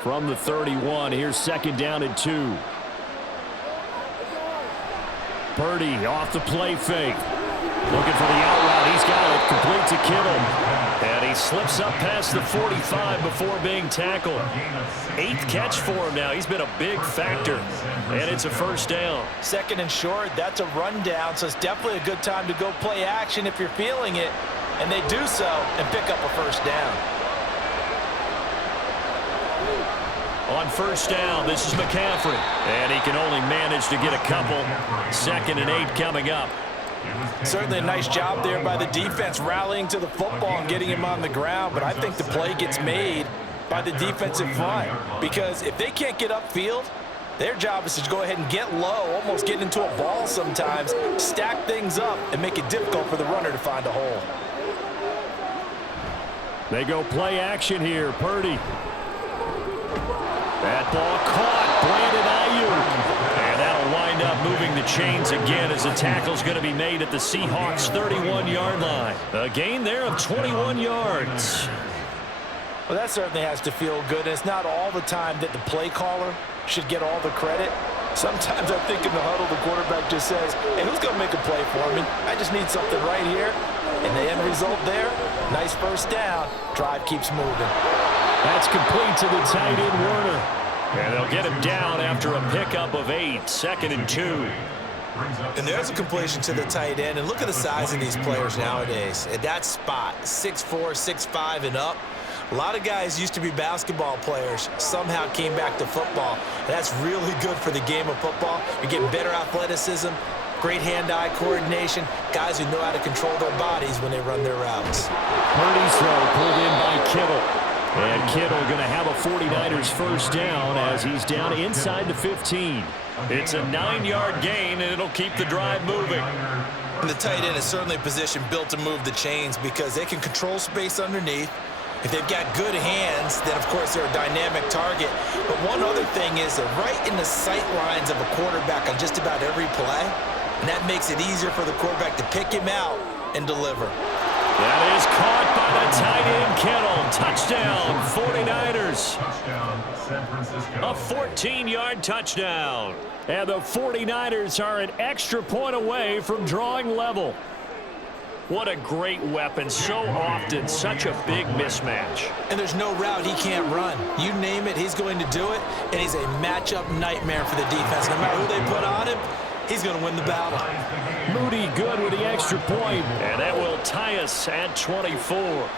From the 31, here's 2nd down and 2. Purdy off the play fake. Looking for the out route. He's got it. Complete to Kittle. And he he slips up past the 45 before being tackled. 8th catch for him now. He's been a big factor, and it's a first down. 2nd and short, that's a rundown, so it's definitely a good time to go play action if you're feeling it, and they do so and pick up a first down. On first down, this is McCaffrey, and he can only manage to get a couple. 2nd and 8 coming up. Certainly a nice job there by the defense rallying to the football and getting him on the ground, but I think the play gets made by the defensive front because if they can't get upfield, their job is to go ahead and get low, almost get into a ball sometimes, stack things up, and make it difficult for the runner to find a hole. They go play action here. Purdy. That ball caught. Brandon Ayuk. And that'll wind up moving the chains again as the tackle's going to be made at the Seahawks 31-yard line. A gain there of 21 yards. Well, that certainly has to feel good. It's not all the time that the play caller should get all the credit. Sometimes I think in the huddle, the quarterback just says, hey, who's going to make a play for me? I just need something right here. And the end result there, nice first down. Drive keeps moving. That's complete to the tight end, Werner. And they'll get him down after a pickup of 8. 2nd and 2. And there's a completion to the tight end. And look at the size of these players nowadays. At that spot, 6'4", 6'5", and up. A lot of guys used to be basketball players, somehow came back to football. And that's really good for the game of football. You're getting better athleticism, great hand-eye coordination, guys who know how to control their bodies when they run their routes. Purdy's throw pulled in by Kittle. And Kittle going to have a 49ers first down as he's down inside the 15. It's a 9-yard gain, and it'll keep the drive moving. And the tight end is certainly a position built to move the chains because they can control space underneath. If they've got good hands, then, of course, they're a dynamic target. But one other thing is they're right in the sight lines of a quarterback on just about every play, and that makes it easier for the quarterback to pick him out and deliver. That is caught by the tight end, Kittle. Touchdown, 49ers. Touchdown, San Francisco. A 14-yard touchdown. And the 49ers are an extra point away from drawing level. What a great weapon. So often, such a big mismatch. And there's no route he can't run. You name it, he's going to do it, and he's a matchup nightmare for the defense. No matter who they put on him, he's going to win the battle. Moody good with the extra point, and that will tie us at 24.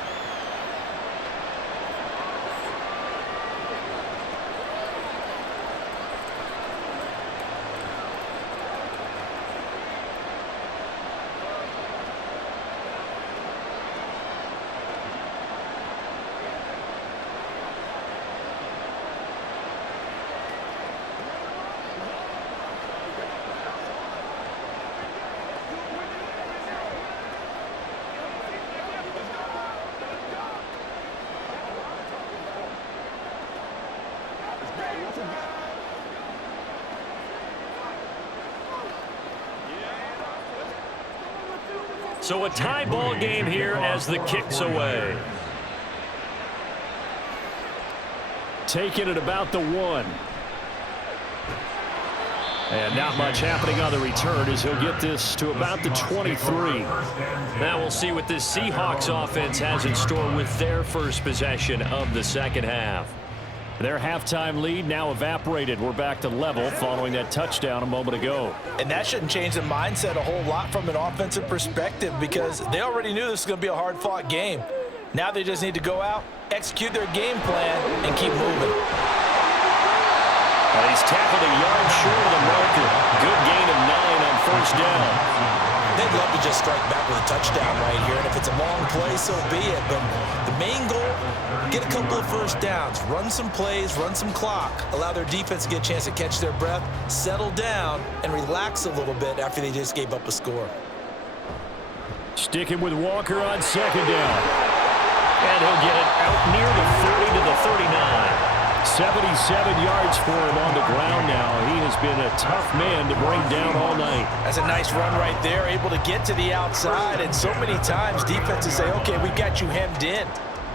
So a tie ball game here as the kick's away. Taking it about the 1. And not much happening on the return as he'll get this to about the 23. Now we'll see what this Seahawks offense has in store with their first possession of the second half. Their halftime lead now evaporated. We're back to level following that touchdown a moment ago. And that shouldn't change the mindset a whole lot from an offensive perspective because they already knew this was going to be a hard-fought game. Now they just need to go out, execute their game plan, and keep moving. And he's tackled a yard short of the marker. Good gain of 9 on first down. They'd love to just strike back with a touchdown right here, and if it's a long play, so be it. But the main goal, get a couple of first downs, run some plays, run some clock, allow their defense to get a chance to catch their breath, settle down, and relax a little bit after they just gave up a score. Sticking with Walker on second down. And he'll get it out near the 40 to the 39. 77 yards for him on the ground now. He has been a tough man to bring down all night. That's a nice run right there, able to get to the outside. And so many times defenses say, okay, we got you hemmed in.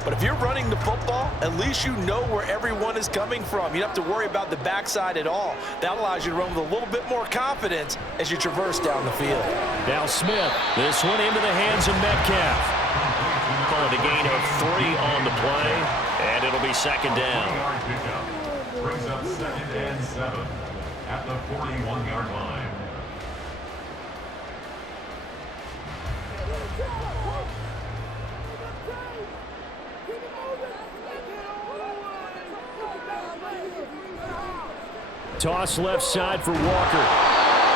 But if you're running the football, at least you know where everyone is coming from. You don't have to worry about the backside at all. That allows you to run with a little bit more confidence as you traverse down the field. Now Smith, this one into the hands of Metcalf. call it a gain of 3 on the play, and it'll be second down. 40-yard pickup. Brings up 2nd and 7 at the 41-yard line. Toss left side for Walker.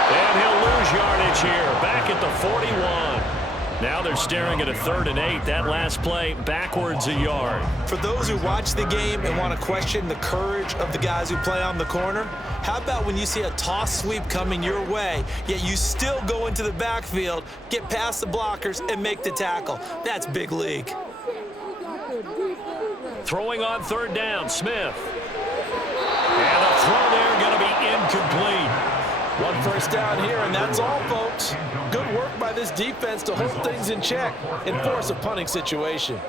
And he'll lose yardage here, back at the 41. Now they're staring at a 3rd and 8. That last play, backwards a yard. For those who watch the game and want to question the courage of the guys who play on the corner, how about when you see a toss sweep coming your way, yet you still go into the backfield, get past the blockers, and make the tackle? That's big league. Throwing on 3rd down, Smith. And the throw there going to be incomplete. 1 first down here, and that's all, folks. Good work by this defense to hold things in check and force a punting situation.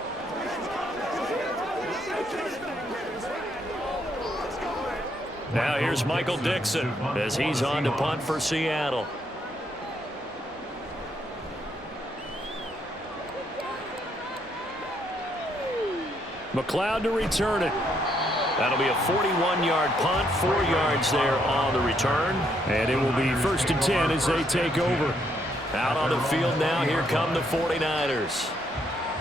Now here's Michael Dixon as he's on to punt for Seattle. McLeod to return it. That'll be a 41-yard punt, 4 yards there on the return. And it will be 1st and 10 as they take over. Out on the field now, here come the 49ers.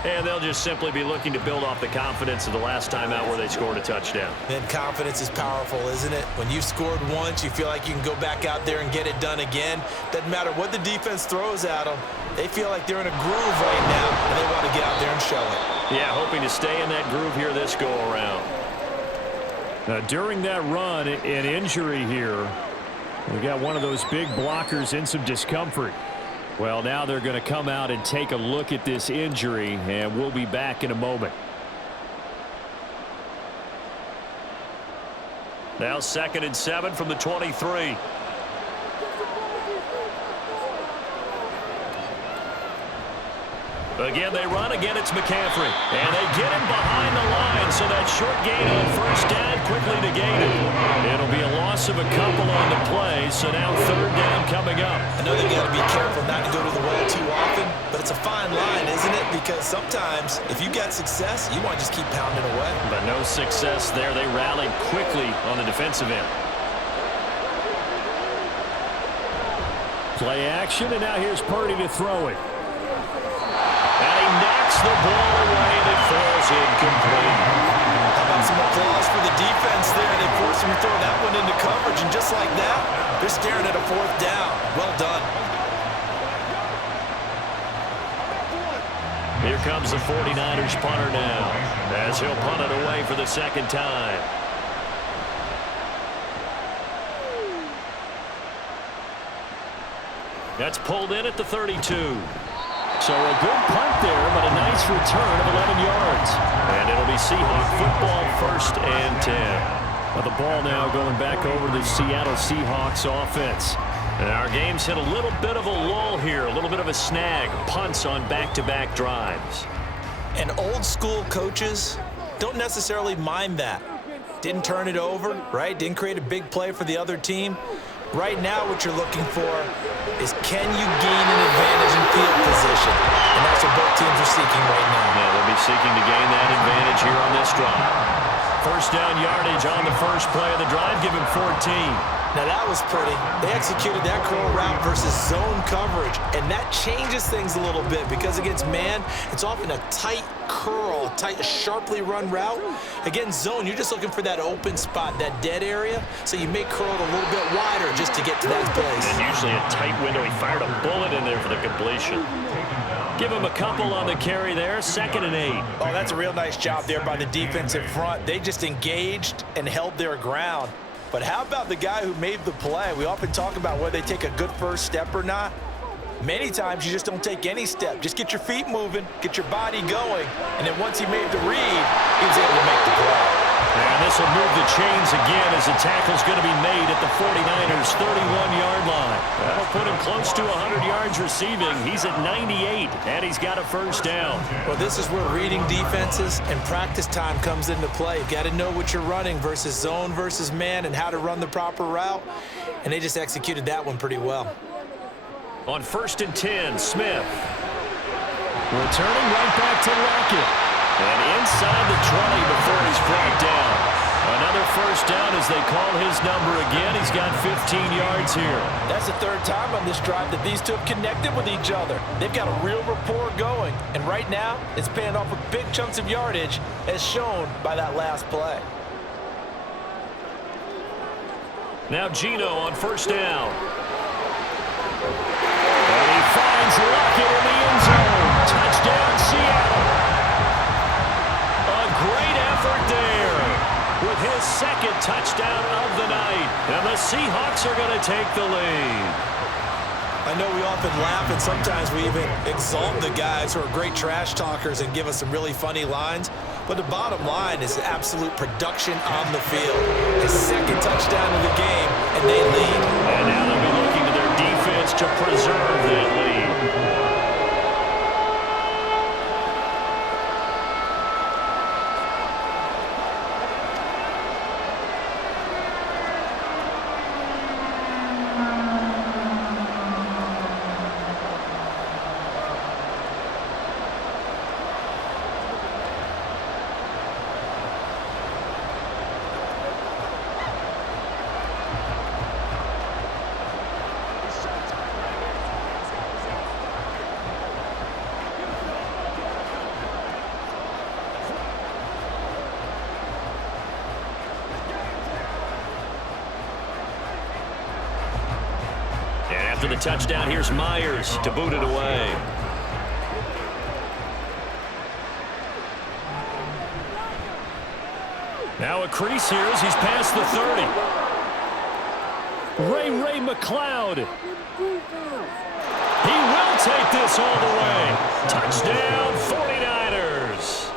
And they'll just simply be looking to build off the confidence of the last time out where they scored a touchdown. And confidence is powerful, isn't it? When you've scored once, you feel like you can go back out there and get it done again. Doesn't matter what the defense throws at them. They feel like they're in a groove right now, and they want to get out there and show it. Yeah, hoping to stay in that groove here this go-around. During that run, an injury here. We got one of those big blockers in some discomfort. Well, now they're going to come out and take a look at this injury, and we'll be back in a moment. Now 2nd and 7 from the 23. Again, they run. Again, it's McCaffrey. And they get him behind the line, so that short gain on 1st down quickly negated. It'll be a loss of a couple on the play, so now 3rd down coming up. I know they've got to be careful not to go to the well too often, but it's a fine line, isn't it? Because sometimes, if you got success, you want to just keep pounding away. But no success there. They rallied quickly on the defensive end. Play action, and now here's Purdy to throw it. And he knocks the ball away, and it falls incomplete. How about some applause for the defense there? They forced him to throw that one into coverage, and just like that, they're staring at a 4th down. Well done. Here comes the 49ers punter now, as he'll punt it away for the 2nd time. That's pulled in at the 32. So a good punt there, but a nice return of 11 yards. And it'll be Seahawk football, 1st and 10. Well, the ball now going back over to the Seattle Seahawks offense. And our game's hit a little bit of a lull here, a little bit of a snag. Punts on back-to-back drives. And old school coaches don't necessarily mind that. Didn't turn it over, right? Didn't create a big play for the other team. Right now what you're looking for is, can you gain an advantage in field position? And that's what both teams are seeking right now. Yeah, they'll be seeking to gain that advantage here on this drive. 1st down yardage on the first play of the drive, give him 14. Now that was pretty. They executed that curl route versus zone coverage, and that changes things a little bit because against man, it's often a tight curl, tight, sharply run route. Against zone, you're just looking for that open spot, that dead area, so you may curl it a little bit wider just to get to that place. And usually a tight window. He fired a bullet in there for the completion. Give him a couple on the carry there, 2nd and 8. Oh, that's a real nice job there by the defense in front. They just engaged and held their ground. But how about the guy who made the play? We often talk about whether they take a good first step or not. Many times you just don't take any step. Just get your feet moving, get your body going, and then once he made the read, he was able to make the play. And this will move the chains again as the tackle's going to be made at the 49ers' 31-yard line. That'll put him close to 100 yards receiving. He's at 98, and he's got a 1st down. Well, this is where reading defenses and practice time comes into play. You've got to know what you're running versus zone versus man and how to run the proper route, and they just executed that one pretty well. On 1st and 10, Smith. Returning right back to Lockett. And inside the 20 before he's brought down. Another first down as they call his number again. He's got 15 yards here. That's the third time on this drive that these two have connected with each other. They've got a real rapport going. And right now, it's paying off with big chunks of yardage as shown by that last play. Now Geno on first down. And he finds Lockett in the end zone. Touchdown, Seattle. A great effort there with his second touchdown of the night. And the Seahawks are going to take the lead. I know we often laugh, and sometimes we even exalt the guys who are great trash talkers and give us some really funny lines. But the bottom line is absolute production on the field. His second touchdown of the game, and they lead. And now they'll be looking to their defense to preserve that lead. After the touchdown, here's Myers to boot it away. Now a crease here as he's past the 30. Ray McLeod. He will take this all the way. Touchdown, 49ers.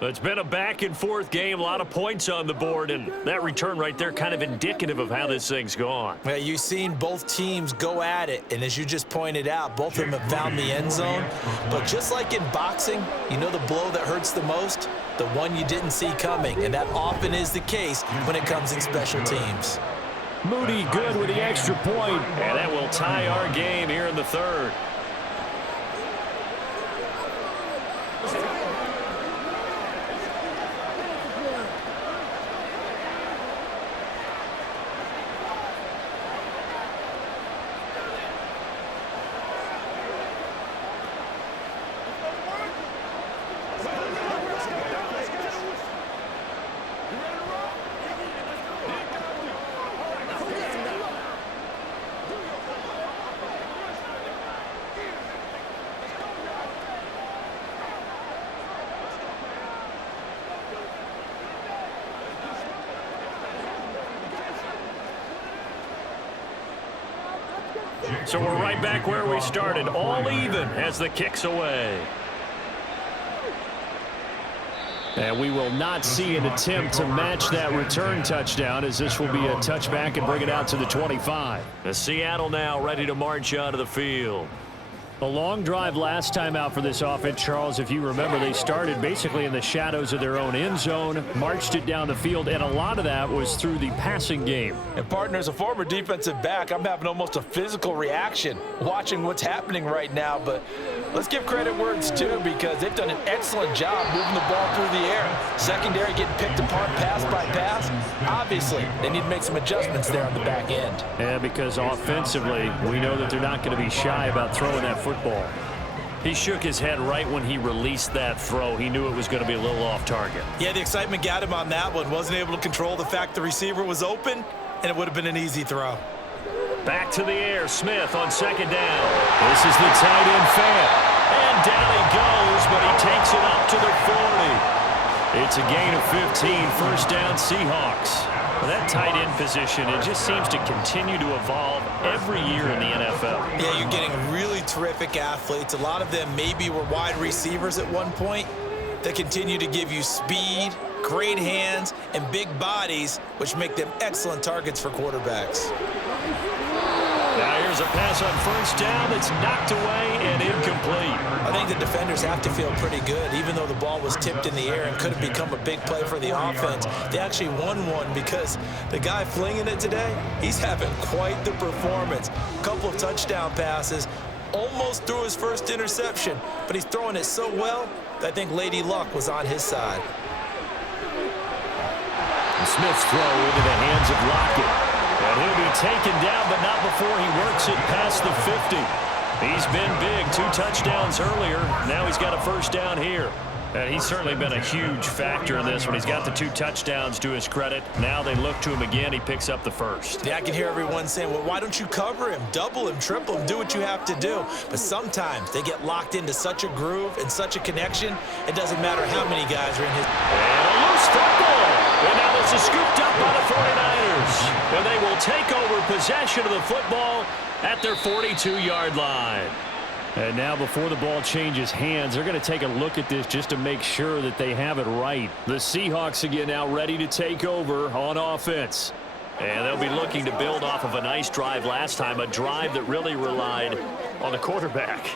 It's been a back-and-forth game, a lot of points on the board, and that return right there kind of indicative of how this thing's gone. Well, you've seen both teams go at it, and as you just pointed out, both of them have found the end zone. But just like in boxing, you know the blow that hurts the most? The one you didn't see coming, and that often is the case when it comes in special teams. Moody good with the extra point, and that will tie our game here in the third. So we're right back where we started, all even as the kick's away. And we will not see an attempt to match that return touchdown, as this will be a touchback and bring it out to the 25. The Seattle now ready to march out of the field. A long drive last time out for this offense, Charles. If you remember, they started basically in the shadows of their own end zone, marched it down the field, and a lot of that was through the passing game. And partner, as a former defensive back, I'm having almost a physical reaction watching what's happening right now. But let's give credit where it's due, because they've done an excellent job moving the ball through the air. Secondary getting picked apart pass by pass. Obviously, they need to make some adjustments there on the back end. Yeah, because offensively, we know that they're not going to be shy about throwing that football. He shook his head right when he released that throw. He knew it was going to be a little off target. Yeah, the excitement got him on that one. Wasn't able to control the fact the receiver was open, and it would have been an easy throw. Back to the air, Smith on second down. This is the tight end fan. And down he goes, but he takes it up to the 40. It's a gain of 15, first down Seahawks. Well, that tight end position, it just seems to continue to evolve every year in the NFL. Yeah, you're getting really terrific athletes. A lot of them maybe were wide receivers at one point. They continue to give you speed, great hands, and big bodies, which make them excellent targets for quarterbacks. Now here's a pass on first down that's knocked away and incomplete. I think the defenders have to feel pretty good. Even though the ball was tipped in the air and could have become a big play for the offense, they actually won one because the guy flinging it today, he's having quite the performance. A couple of touchdown passes, almost almost threw his first interception, but he's throwing it so well that I think Lady Luck was on his side. Smith's throw into the hands of Lockett. And he'll be taken down, but not before he works it past the 50. He's been big. 2 touchdowns earlier. Now he's got a first down here. And he's certainly been a huge factor in this when he's got the 2 touchdowns to his credit. Now they look to him again. He picks up the first. Yeah, I can hear everyone saying, well, why don't you cover him? Double him, triple him, do what you have to do. But sometimes they get locked into such a groove and such a connection, it doesn't matter how many guys are in his... And a loose football. And now this is scooped up by the 49ers. And they will take over possession of the football at their 42-yard line. And now before the ball changes hands, they're going to take a look at this just to make sure that they have it right. The Seahawks again now ready to take over on offense. And they'll be looking to build off of a nice drive last time, a drive that really relied on the quarterback.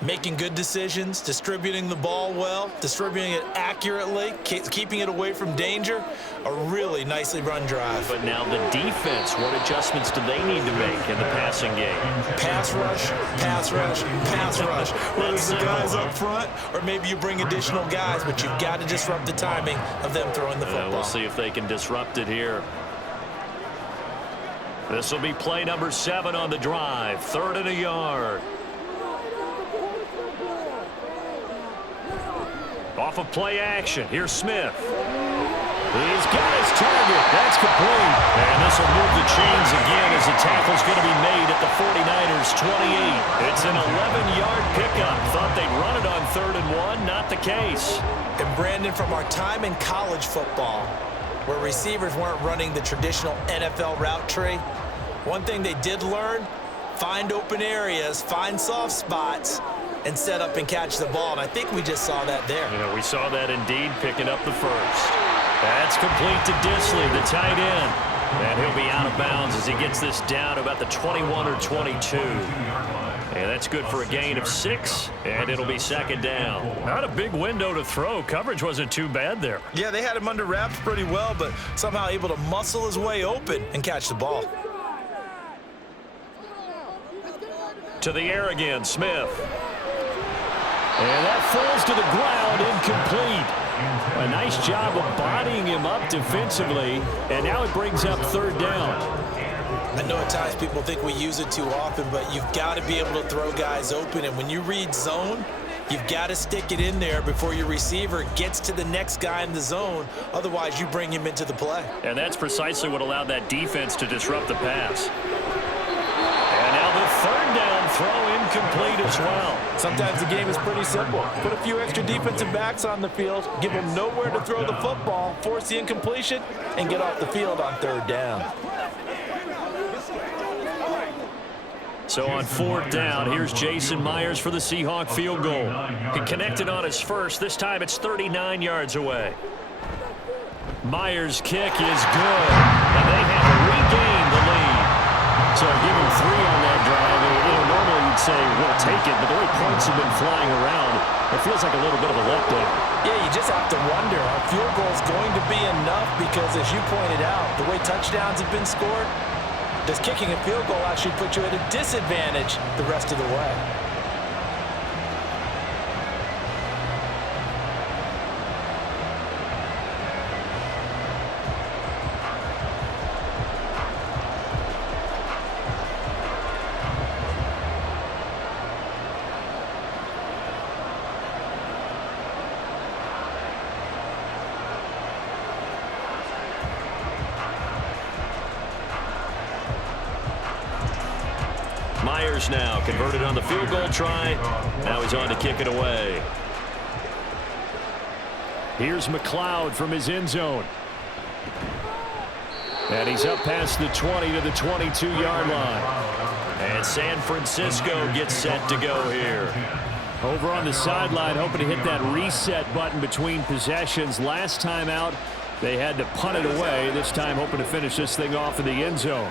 Making good decisions, distributing the ball well, distributing it accurately, keeping it away from danger. A really nicely run drive. But now the defense, what adjustments do they need to make in the passing game? Pass rush, pass rush, pass rush. Whether it's the guys up front or maybe you bring additional guys, but you've got to disrupt the timing of them throwing the football. We'll see if they can disrupt it here. This will be play number 7 on the drive. 3rd and a yard. Off of play action. Here's Smith. He's got his target. That's complete. And this will move the chains again as the tackle's going to be made at the 49ers' 28. It's an 11-yard pickup. Thought they'd run it on 3rd and 1. Not the case. And Brandon, from our time in college football, where receivers weren't running the traditional NFL route tree, one thing they did learn, find open areas, find soft spots, and set up and catch the ball. And I think we just saw that there. You know, we saw that indeed, picking up the first. That's complete to Disley, the tight end. And he'll be out of bounds as he gets this down about the 21 or 22. And that's good for a gain of 6, and it'll be 2nd down. Not a big window to throw. Coverage wasn't too bad there. Yeah, they had him under wraps pretty well, but somehow able to muscle his way open and catch the ball. To the air again, Smith. And that falls to the ground, incomplete. A nice job of bodying him up defensively, and now it brings up 3rd down. I know at times people think we use it too often, but you've got to be able to throw guys open, and when you read zone, you've got to stick it in there before your receiver gets to the next guy in the zone. Otherwise, you bring him into the play. And that's precisely what allowed that defense to disrupt the pass. And now the 3rd down throw incomplete as well. Sometimes the game is pretty simple. Put a few extra defensive backs on the field, give them nowhere to throw the football, force the incompletion, and get off the field on 3rd down. So on 4th down, here's Jason Myers for the Seahawk field goal. He connected on his first. This time it's 39 yards away. Myers' kick is good, and they have regained the lead. So give him 3 on that drive. Normally you'd say, we'll take it, but the way points have been flying around, it feels like a little bit of a letdown. Yeah, you just have to wonder, are field goals going to be enough? Because as you pointed out, the way touchdowns have been scored, does kicking a field goal actually put you at a disadvantage the rest of the way? Myers now converted on the field goal try. Now he's on to kick it away. Here's McLeod from his end zone. And he's up past the 20 to the 22-yard line. And San Francisco gets set to go here. Over on the sideline, hoping to hit that reset button between possessions. Last time out, they had to punt it away. This time hoping to finish this thing off in the end zone.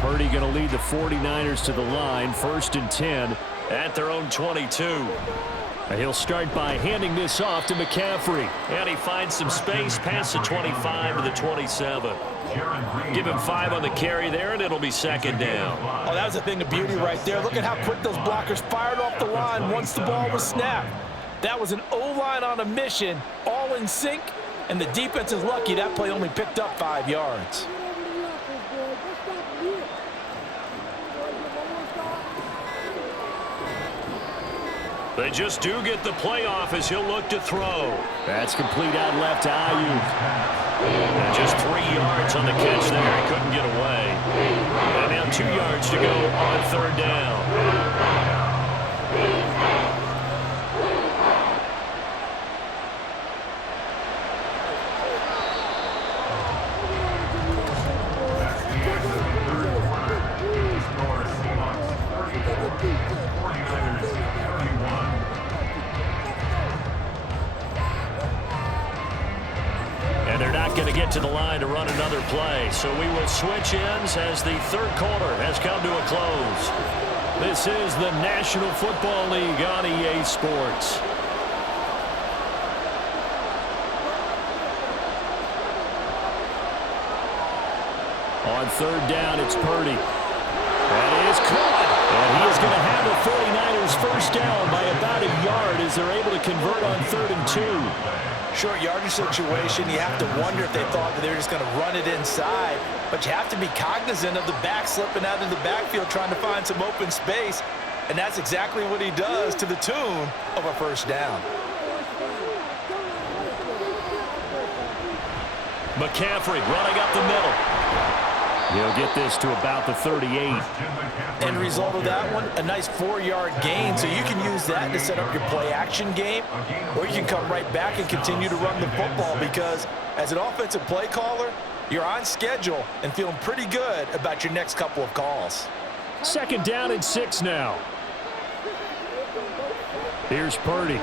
Purdy going to lead the 49ers to the line, 1st and 10 at their own 22. And he'll start by handing this off to McCaffrey. And he finds some space past the 25 to the 27. Give him 5 on the carry there, and it'll be second down. Oh, that was a thing of beauty right there. Look at how quick those blockers fired off the line once the ball was snapped. That was an O-line on a mission, all in sync, and the defense is lucky that play only picked up 5 yards. They just do get the playoff as he'll look to throw. That's complete out left to Ayuk. And just 3 yards on the catch there. He couldn't get away. And now 2 yards to go on third down. They're not going to get to the line to run another play. So we will switch ends as the third quarter has come to a close. This is the National Football League on EA Sports. On third down, it's Purdy. That is caught. And he is going to have the 49ers first down by about a yard as they're able to convert on 3rd and 2. Short yardage situation, you have to wonder if they thought that they were just going to run it inside. But you have to be cognizant of the back slipping out of the backfield trying to find some open space. And that's exactly what he does to the tune of a first down. McCaffrey running up the middle. He'll get this to about the 38. End result of that one, a nice 4-yard gain. So you can use that to set up your play-action game, or you can come right back and continue to run the football because as an offensive play caller, you're on schedule and feeling pretty good about your next couple of calls. Second down and 6 now. Here's Purdy.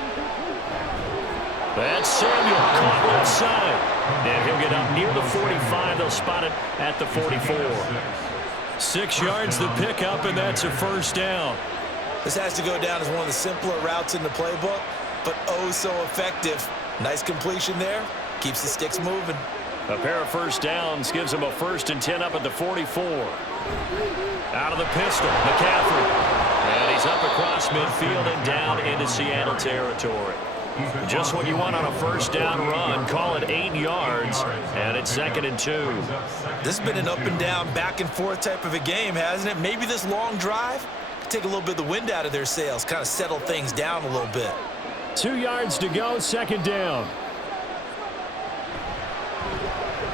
That's Samuel caught left side. And he'll get up near the 45. They'll spot it at the 44. 6 yards the pickup, and that's a first down. This has to go down as one of the simpler routes in the playbook, but oh so effective. Nice completion there. Keeps the sticks moving. A pair of first downs gives them a 1st and 10 up at the 44. Out of the pistol, McCaffrey. And he's up across midfield and down into Seattle territory. Just what you want on a first down run. Call it 8 yards, and it's 2nd and 2. This has been an up and down, back and forth type of a game, hasn't it? Maybe this long drive could take a little bit of the wind out of their sails, kind of settle things down a little bit. 2 yards to go, 2nd down.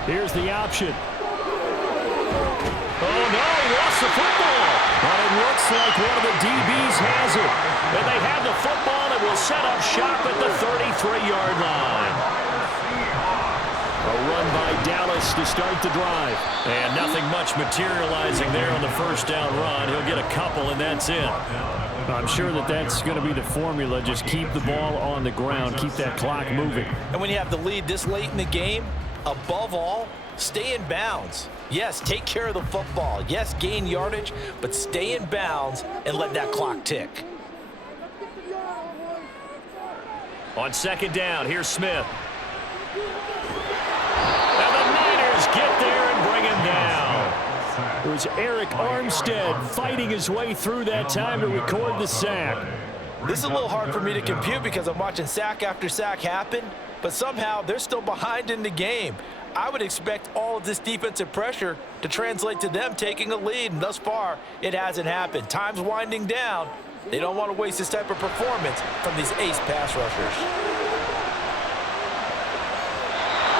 Here's the option. Oh, no, he lost the football. But it looks like one of the DBs has it. And they have the football and will set up shop at the 33-yard line. A run by Dallas to start the drive. And nothing much materializing there on the first down run. He'll get a couple, and that's it. I'm sure that that's going to be the formula. Just keep the ball on the ground. Keep that clock moving. And when you have the lead this late in the game, above all, stay in bounds. Yes, take care of the football. Yes, gain yardage, but stay in bounds and let that clock tick. On 2nd down, here's Smith. And the Niners get there and bring him down. It was Eric Armstead fighting his way through that time to record the sack. This is a little hard for me to compute because I'm watching sack after sack happen, but somehow they're still behind in the game. I would expect all of this defensive pressure to translate to them taking a lead, and thus far, it hasn't happened. Time's winding down. They don't want to waste this type of performance from these ace pass rushers.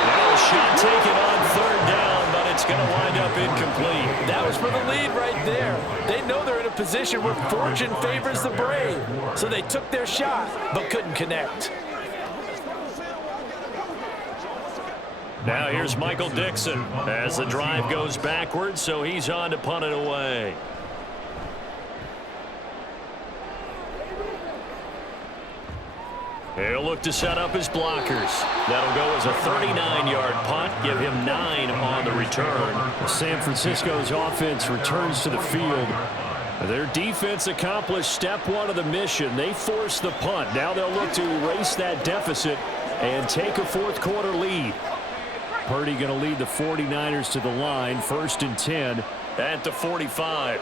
Now a shot taken on 3rd down, but it's going to wind up incomplete. That was for the lead right there. They know they're in a position where fortune favors the brave, so they took their shot but couldn't connect. Now here's Michael Dixon as the drive goes backwards, so he's on to punt it away. He'll look to set up his blockers. That'll go as a 39-yard punt, give him 9 on the return. San Francisco's offense returns to the field. Their defense accomplished step 1 of the mission. They forced the punt. Now they'll look to erase that deficit and take a 4th quarter lead. Purdy going to lead the 49ers to the line. 1st and 10 at the 45.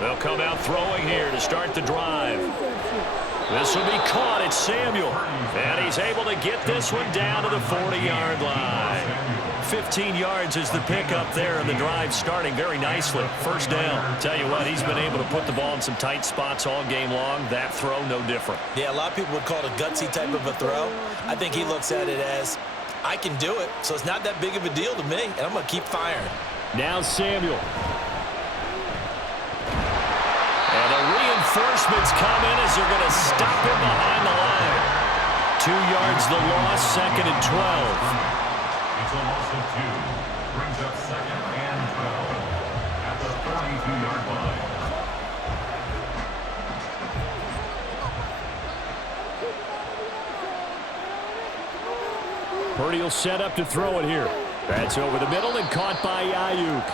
They'll come out throwing here to start the drive. This will be caught. It's Samuel. And he's able to get this one down to the 40-yard line. 15 yards is the pickup there, and the drive starting very nicely. 1st down. Tell you what, he's been able to put the ball in some tight spots all game long. That throw, no different. Yeah, a lot of people would call it a gutsy type of a throw. I think he looks at it as, I can do it, so it's not that big of a deal to me, and I'm going to keep firing. Now Samuel. And the reinforcements come in as they're going to stop him behind the line. 2 yards the loss, 2nd and 12. It's a loss of 2. Brings up 2nd and 12 at the 32-yard line. Purdy will set up to throw it here. That's over the middle and caught by Ayuk.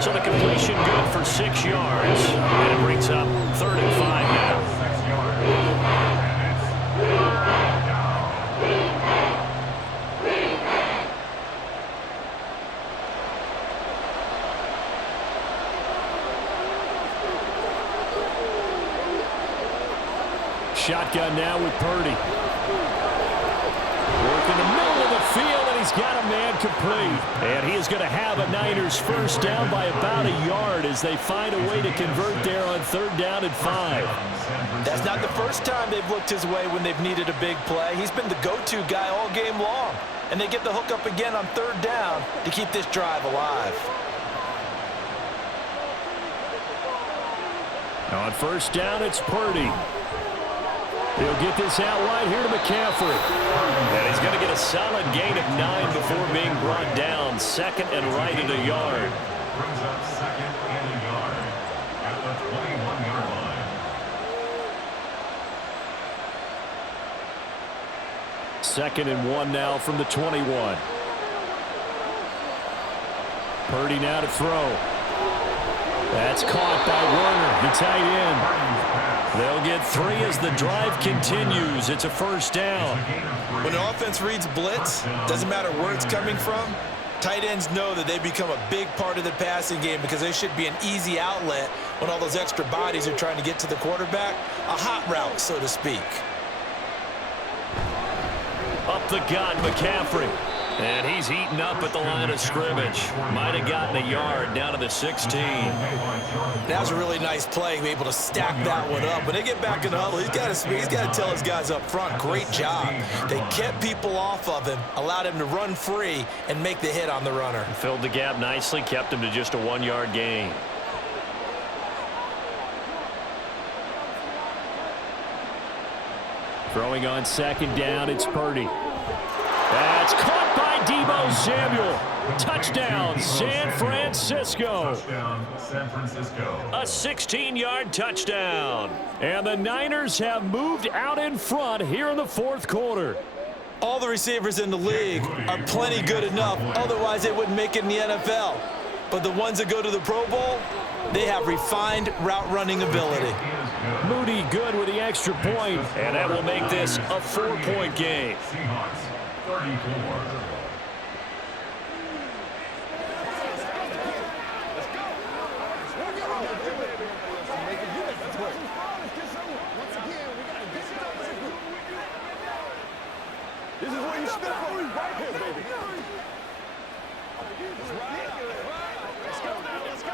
So the completion good for 6 yards. And it brings up 3rd and 5 now. 6 yards. And it's 3rd down. Shotgun now with Purdy. Work in the middle of the field, and he's got a man complete. And he is going to have a Niners 1st down by about a yard as they find a way to convert there on 3rd down and 5. That's not the first time they've looked his way when they've needed a big play. He's been the go-to guy all game long. And they get the hook up again on 3rd down to keep this drive alive. On 1st down, it's Purdy. He'll get this out wide here to McCaffrey. And he's going to get a solid gain of 9 before being brought down. 2nd and right at a yard. Brings up 2nd and a yard at the 21-yard line. 2nd and 1 now from the 21. Purdy now to throw. That's caught by Werner, the tight end. They'll get 3 as the drive continues. It's a 1st down. When an offense reads blitz, doesn't matter where it's coming from, tight ends know that they become a big part of the passing game because they should be an easy outlet when all those extra bodies are trying to get to the quarterback. A hot route, so to speak. Up the gut, McCaffrey. And he's eaten up at the line of scrimmage. Might have gotten a yard down to the 16. That was a really nice play, be able to stack that one up. When they get back in the huddle, he's got to tell his guys up front, great job. They kept people off of him, allowed him to run free, and make the hit on the runner. Filled the gap nicely, kept him to just a 1-yard gain. Throwing on 2nd down, it's Purdy. That's caught by Deebo Samuel. Touchdown, San Francisco. Touchdown, San Francisco. A 16-yard touchdown. And the Niners have moved out in front here in the 4th quarter. All the receivers in the league are plenty good enough. Otherwise, they wouldn't make it in the NFL. But the ones that go to the Pro Bowl, they have refined route running ability. Moody good with the extra point, and that will make this a 4-point game. Seahawks, 34. This is where you step up right here, baby. Let's go now, let's go.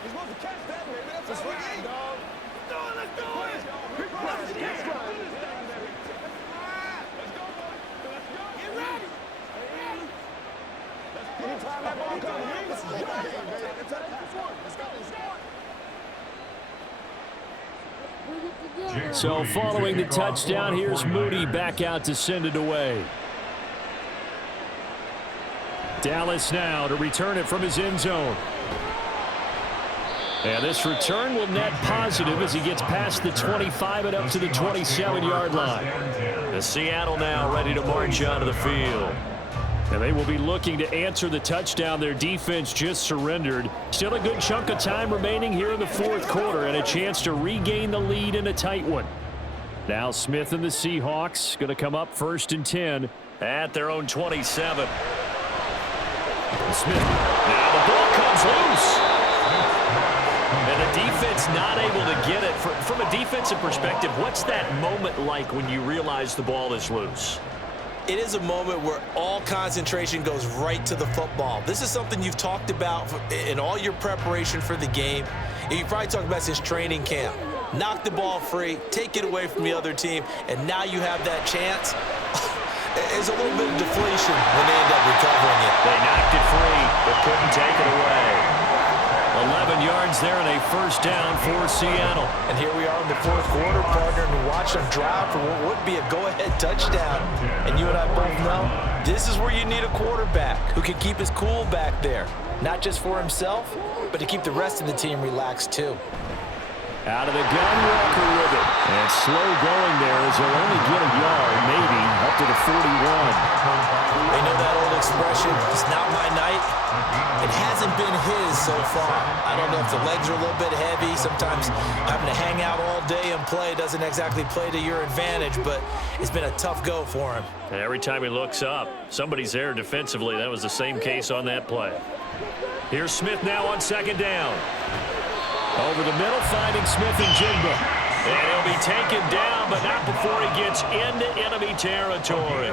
You're supposed to catch that, baby. That's right, dog. Let's do it, let's do it. Let's go. Let's go, boy. Let's go. Get ready. Anytime that ball comes, this is your game, baby. Let's go, let's go. So following the touchdown, here's Moody back out to send it away. Dallas now to return it from his end zone. And this return will net positive as he gets past the 25 and up to the 27-yard line. The Seattle now ready to march out of the field. And they will be looking to answer the touchdown their defense just surrendered. Still a good chunk of time remaining here in the fourth quarter and a chance to regain the lead in a tight one. Now Smith and the Seahawks going to come up 1st and 10 at their own 27. Smith, now the ball comes loose. And the defense not able to get it. From a defensive perspective, what's that moment like when you realize the ball is loose? It is a moment where all concentration goes right to the football. This is something you've talked about in all your preparation for the game. And you probably talked about since training camp. Knock the ball free, take it away from the other team, and now you have that chance. There's a little bit of deflation when they end up recovering it. They knocked it free, but couldn't take it away. 11 yards there and a first down for Seattle. And here we are in the fourth quarter, partner, and watch them drive for what would be a go-ahead touchdown. And you and I both know this is where you need a quarterback who can keep his cool back there. Not just for himself, but to keep the rest of the team relaxed too. Out of the gun, Walker with it. And slow going there as he'll only get a yard, maybe, up to the 41. They know that old expression, it's not my night. It hasn't been his so far. I don't know if the legs are a little bit heavy. Sometimes having to hang out all day and play doesn't exactly play to your advantage, but it's been a tough go for him. And every time he looks up, somebody's there defensively. That was the same case on that play. Here's Smith now on 2nd down. Over the middle, finding Smith and Jigba. And he'll be taken down, but not before he gets into enemy territory.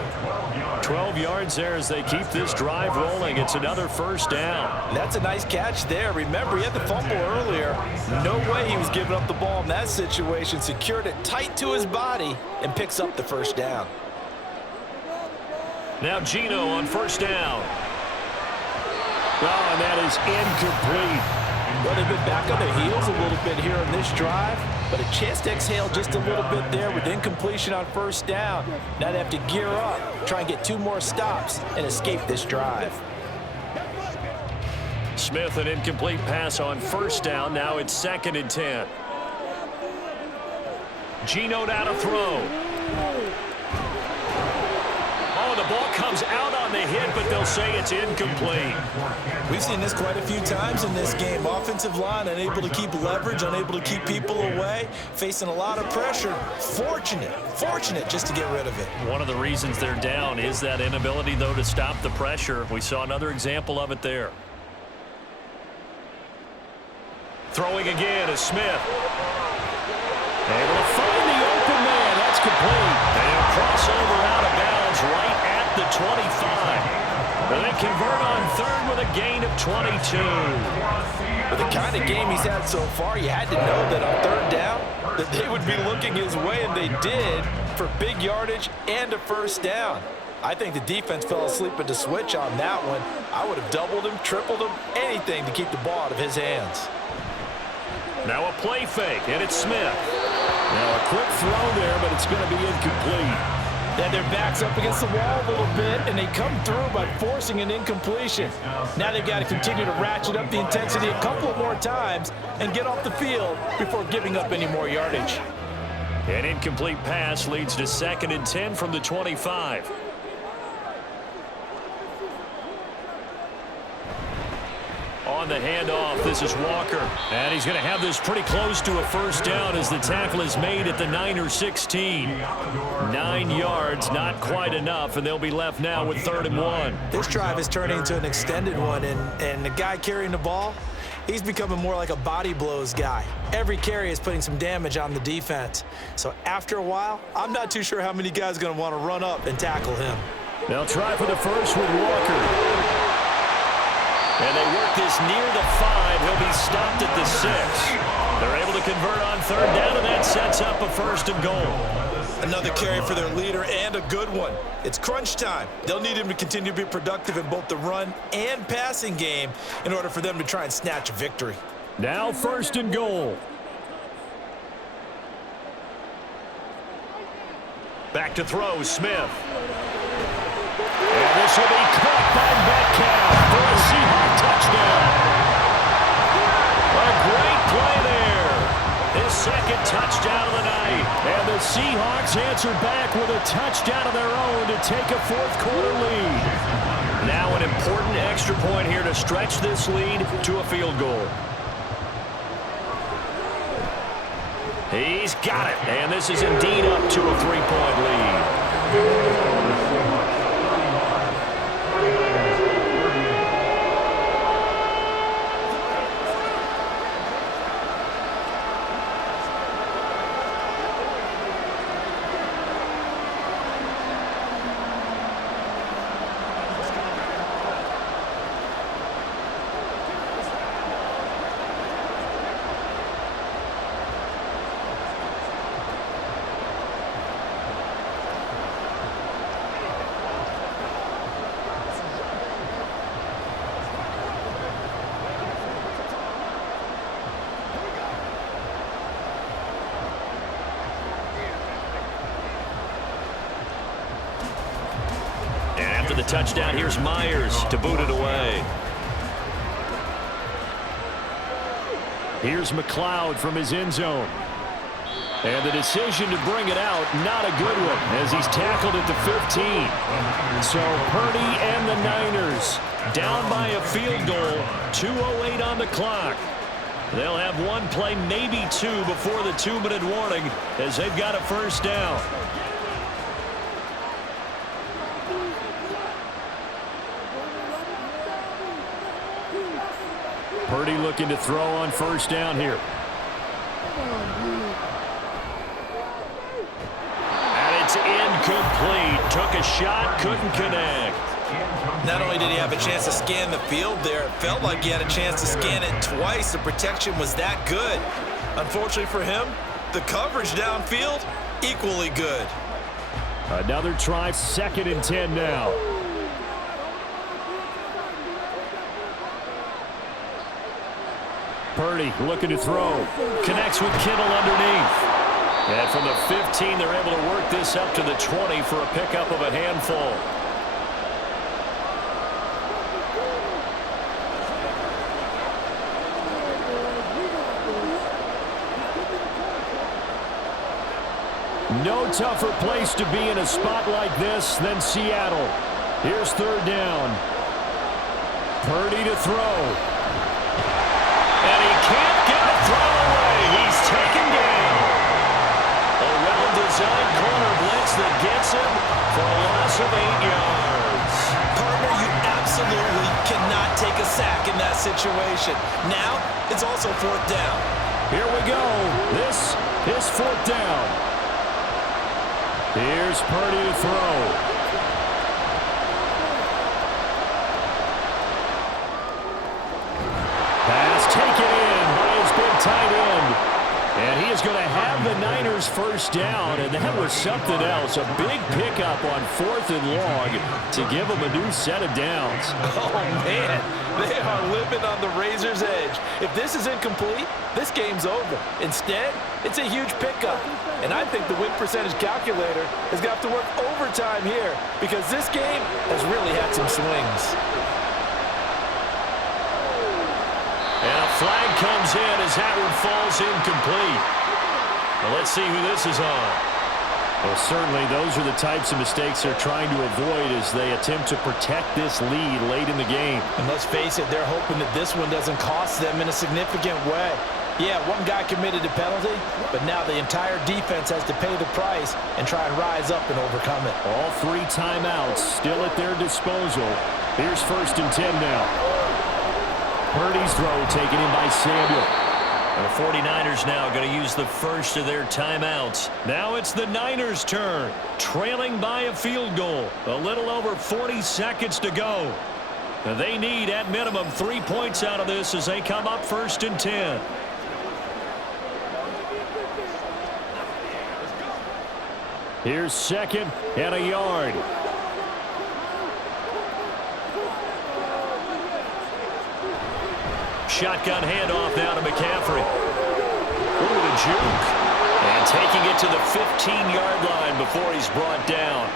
12 yards there as they keep this drive rolling. It's another first down. That's a nice catch there. Remember, he had the fumble earlier. No way he was giving up the ball in that situation. Secured it tight to his body and picks up the first down. Now Geno on 1st down. Oh, and that is incomplete. Well, they've been back on their heels a little bit here on this drive, but a chance to exhale just a little bit there with incompletion on 1st down. Now they have to gear up, try and get 2 more stops, and escape this drive. Smith, an incomplete pass on 1st down. Now it's 2nd and 10. Geno now to throw. Oh, the ball comes out on the hit, but they'll say it's incomplete. We've seen this quite a few times in this game. Offensive line unable to keep leverage, unable to keep people away, facing a lot of pressure. Fortunate just to get rid of it. One of the reasons they're down is that inability, though, to stop the pressure. We saw another example of it there. Throwing again is Smith. Able to find the open man. That's complete. And a crossover out of bounds right at the 25. And they convert on 3rd with a gain of 22. With the kind of game he's had so far, you had to know that on 3rd down that they would be looking his way, and they did, for big yardage and a first down. I think the defense fell asleep at the switch on that one. I would have doubled him, tripled him, anything to keep the ball out of his hands. Now a play fake, and it's Smith. Now a quick throw there, but it's going to be incomplete. Then their backs up against the wall a little bit, and they come through by forcing an incompletion. Now they've got to continue to ratchet up the intensity a couple of more times and get off the field before giving up any more yardage. An incomplete pass leads to 2nd and 10 from the 25. On the handoff, this is Walker. And he's going to have this pretty close to a first down as the tackle is made at the 9 or 16. 9 yards, not quite enough, and they'll be left now with 3rd and 1. This drive is turning into an extended one, and the guy carrying the ball, he's becoming more like a body blows guy. Every carry is putting some damage on the defense. So after a while, I'm not too sure how many guys are going to want to run up and tackle him. They'll try for the first with Walker. And they work this near the 5. He'll be stopped at the 6. They're able to convert on 3rd down, and that sets up a 1st and goal. Another carry for their leader, and a good one. It's crunch time. They'll need him to continue to be productive in both the run and passing game in order for them to try and snatch a victory. Now 1st and goal. Back to throw, Smith. And this will be caught by Metcalf for a Seahawks touchdown. A great play there. His 2nd touchdown of the night. And the Seahawks answer back with a touchdown of their own to take a 4th quarter lead. Now an important extra point here to stretch this lead to a field goal. He's got it, and this is indeed up to a 3-point lead. The touchdown, here's Myers to boot it away. Here's McLeod from his end zone. And the decision to bring it out, not a good one, as he's tackled at the 15. So Purdy and the Niners down by a field goal, 2:08 on the clock. They'll have one play, maybe two, before the 2-minute warning as they've got a first down. Purdy looking to throw on first down here. And it's incomplete. Took a shot, couldn't connect. Not only did he have a chance to scan the field there, it felt like he had a chance to scan it twice. The protection was that good. Unfortunately for him, the coverage downfield, equally good. Another try, 2nd and 10 now. Purdy looking to throw. Connects with Kittle underneath. And from the 15, they're able to work this up to the 20 for a pickup of a handful. No tougher place to be in a spot like this than Seattle. Here's 3rd down. Purdy to throw. And he can't get a throw away. He's taken down. A well-designed corner blitz that gets him for a loss of 8 yards. Partner, you absolutely cannot take a sack in that situation. Now, it's also 4th down. Here we go. This is 4th down. Here's Purdy to throw. Pass taken in by his big tight end. And he is going to have the Niners first down, and that was something else. A big pickup on 4th and long to give them a new set of downs. Oh, man, they are living on the razor's edge. If this is incomplete, this game's over. Instead, it's a huge pickup. And I think the win percentage calculator is going to have to work overtime here because this game has really had some swings. And a flag comes in as that one falls incomplete. Well, let's see who this is on. Well, certainly those are the types of mistakes they're trying to avoid as they attempt to protect this lead late in the game. And let's face it, they're hoping that this one doesn't cost them in a significant way. Yeah, one guy committed a penalty, but now the entire defense has to pay the price and try and rise up and overcome it. All 3 timeouts still at their disposal. Here's 1st and 10 now. Purdy's throw taken in by Samuel. The 49ers now going to use the first of their timeouts. Now it's the Niners' turn, trailing by a field goal. A little over 40 seconds to go. They need, at minimum, 3 points out of this as they come up 1st and 10. Here's 2nd and a yard. Shotgun handoff now to McCaffrey. Ooh, the juke. And taking it to the 15-yard line before he's brought down.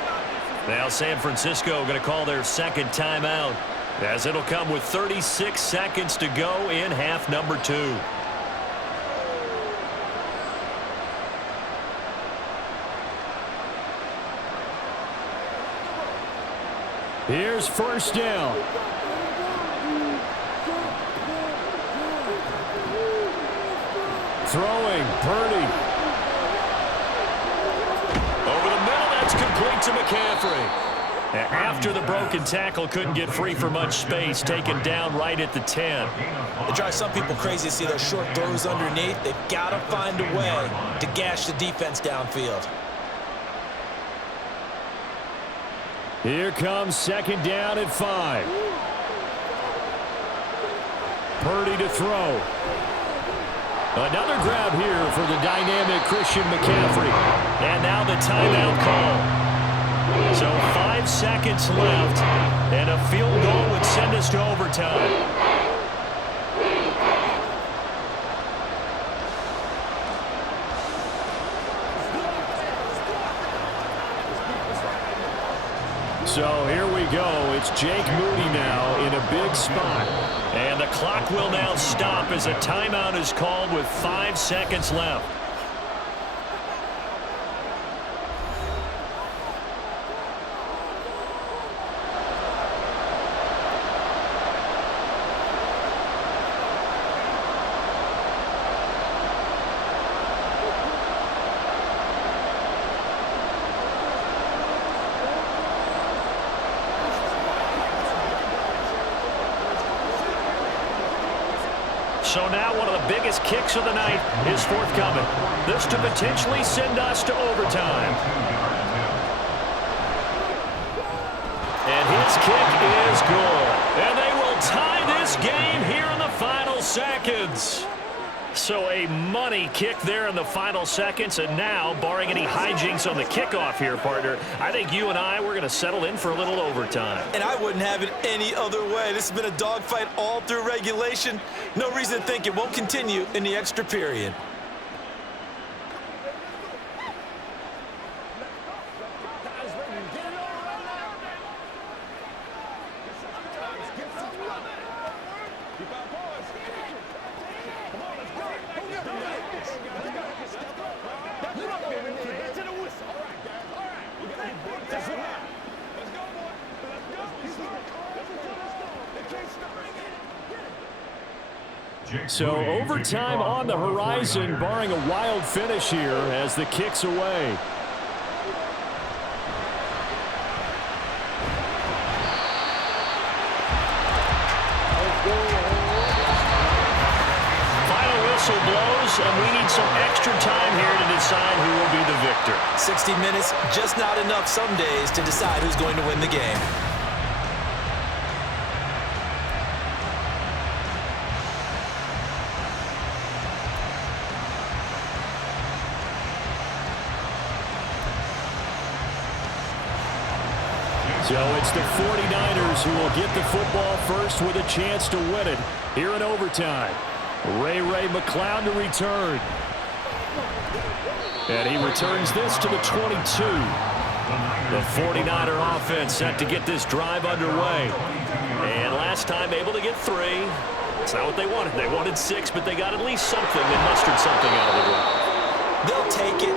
Now San Francisco going to call their 2nd timeout, as it'll come with 36 seconds to go in half number 2. Here's first down. Throwing, Purdy. Over the middle, that's complete to McCaffrey. After the broken tackle, couldn't get free for much space, taken down right at the 10. It drives some people crazy to see those short throws underneath. They've got to find a way to gash the defense downfield. Here comes second down at 5. Purdy to throw. Another grab here for the dynamic Christian McCaffrey. And now the timeout call. So 5 seconds left, and a field goal would send us to overtime. So here we go. It's Jake Moody now in a big spot. And the clock will now stop as a timeout is called with 5 seconds left. So now one of the biggest kicks of the night is forthcoming. This to potentially send us to overtime. And his kick is good. And they will tie this game here in the final seconds. So a money kick there in the final seconds. And now, barring any hijinks on the kickoff here, partner, I think you and I, we're going to settle in for a little overtime. And I wouldn't have it any other way. This has been a dogfight all through regulation. No reason to think it won't continue in the extra period. So overtime on the horizon, barring a wild finish here as the kick's away. Final whistle blows, and we need some extra time here to decide who will be the victor. 60 minutes, just not enough some days to decide who's going to win the game. So it's the 49ers who will get the football first with a chance to win it here in overtime. Ray McCloud to return. And he returns this to the 22. The 49er offense set to get this drive underway. And last time able to get 3. It's not what they wanted. They wanted 6, but they got at least something. They mustered something out of the drive. They'll take it.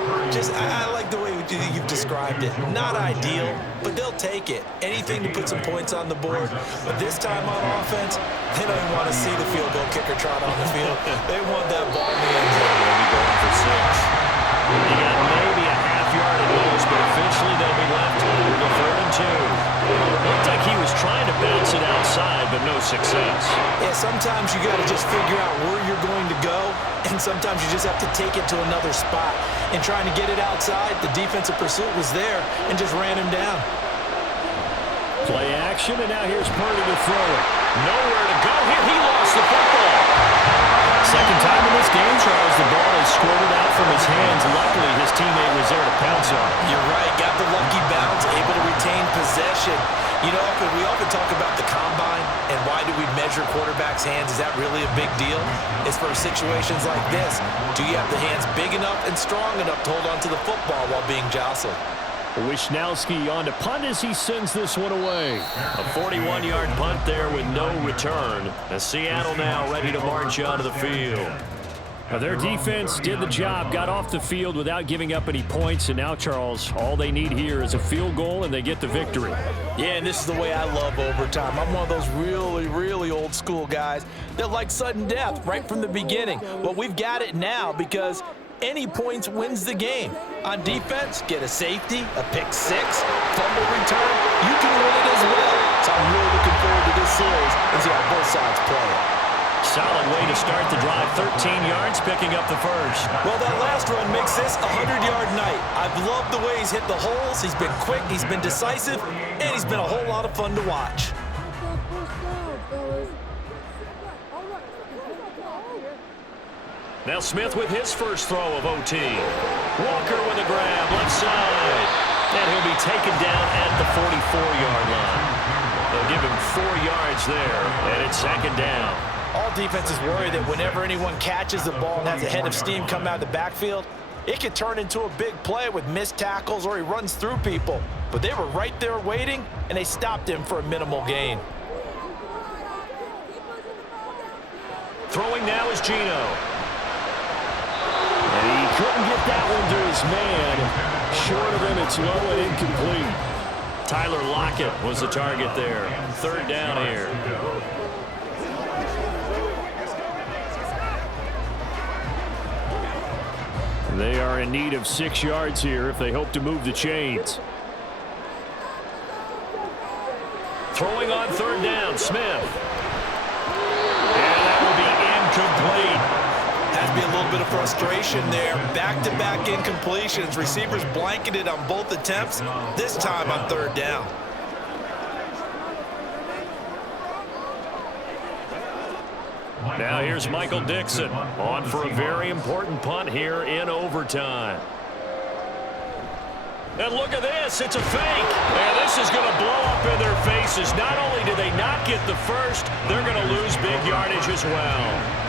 I like the way you've described it. Not ideal, but they'll take it. Anything to put some points on the board. But this time on offense, they don't even want to see the field goal kicker trot on the field. They want that ball in the end zone. Maybe going for 6. He got maybe a half yard at most, but eventually they'll be left with a 3rd and 2. Looked like he was trying to bounce it outside, but no success. Yeah, sometimes you got to just figure out where you're going to go, and sometimes you just have to take it to another spot. And trying to get it outside, the defensive pursuit was there and just ran him down. Play action, and now here's Purdy to throw it. Nowhere to go here. He lost the football. Second time in this game, Charles, the ball is squirted out from his hands. Luckily, his teammate was there to pounce on it. You're right. Got the lucky bounce, able to retain possession. You know, we often talk about the combine and why do we measure quarterbacks' hands? Is that really a big deal? It's for situations like this. Do you have the hands big enough and strong enough to hold on to the football while being jostled? Wisnowski on to punt as he sends this one away. A 41-yard punt there with no return. As Seattle now ready to march out of the field. Well, their defense did the job, got off the field without giving up any points, and now, Charles, all they need here is a field goal, and they get the victory. Yeah, and this is the way I love overtime. I'm one of those really, really old school guys that like sudden death right from the beginning. Well, we've got it now because any points wins the game. On defense, get a safety, a pick six, fumble return, you can win it as well. So I'm really looking forward to this series and see how both sides play it. Solid way to start the drive, 13 yards, picking up the first. Well, that last run makes this a 100-yard night. I've loved the way he's hit the holes. He's been quick, he's been decisive, and he's been a whole lot of fun to watch. Now Smith with his first throw of OT. Walker with a grab, left side. And he'll be taken down at the 44-yard line. They'll give him 4 yards there, and it's second down. All defenses worry that whenever anyone catches the ball and has a head of steam come out of the backfield, it can turn into a big play with missed tackles or he runs through people. But they were right there waiting, and they stopped him for a minimal gain. Throwing now is Gino. And he couldn't get that one to his man. Short of him, it's low and incomplete. Tyler Lockett was the target there. Third down here. They are in need of 6 yards here if they hope to move the chains. Throwing on third down, Smith. And that will be incomplete. Has to be a little bit of frustration there. Back-to-back incompletions. Receivers blanketed on both attempts, this time on third down. Now here's Michael Dixon on for a very important punt here in overtime. And look at this, it's a fake. And this is going to blow up in their faces. Not only do they not get the first, they're going to lose big yardage as well.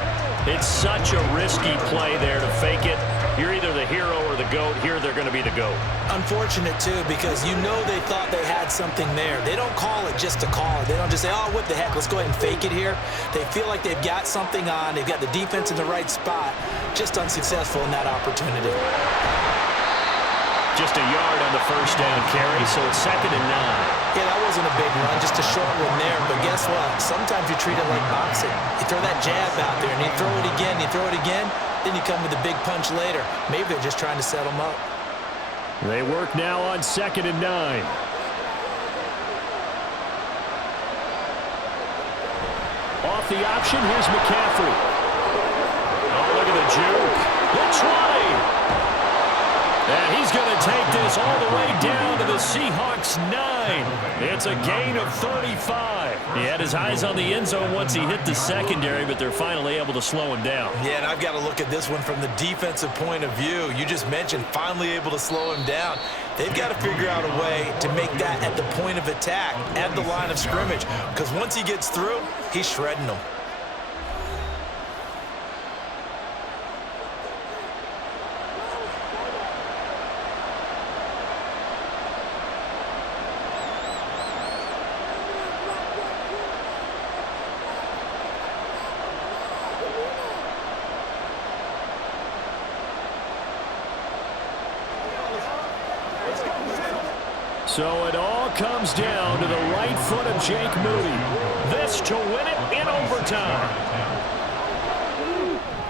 It's such a risky play there to fake it. You're either the hero or the GOAT. Here they're going to be the GOAT. Unfortunate, too, because you know they thought they had something there. They don't call it just to call it. They don't just say, oh, what the heck, let's go ahead and fake it here. They feel like they've got something on. They've got the defense in the right spot. Just unsuccessful in that opportunity. Just a yard on the first down carry, so it's 2nd and 9. Yeah, that wasn't a big run, just a short one there. But guess what? Sometimes you treat it like boxing. You throw that jab out there, and you throw it again, you throw it again, then you come with a big punch later. Maybe they're just trying to set them up. They work now on 2nd and 9. Off the option, here's McCaffrey. Oh, look at the juke. The 20. And he's going to take this all the way down to the Seahawks 9. It's a gain of 35. He had his eyes on the end zone once he hit the secondary, but they're finally able to slow him down. Yeah, and I've got to look at this one from the defensive point of view. You just mentioned finally able to slow him down. They've got to figure out a way to make that at the point of attack, at the line of scrimmage, because once he gets through, he's shredding them. So it all comes down to the right foot of Jake Moody. This to win it in overtime.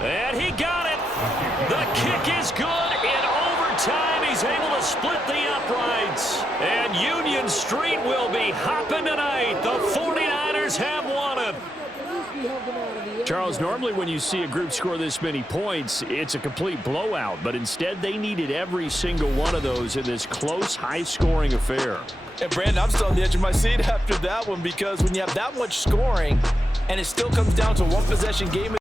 And he got it. The kick is good in overtime. He's able to split the uprights. And Union Street will be hopping tonight. The 49ers have won it. Charles, normally when you see a group score this many points, it's a complete blowout. But instead, they needed every single one of those in this close, high-scoring affair. And, Brandon, I'm still on the edge of my seat after that one because when you have that much scoring and it still comes down to one possession game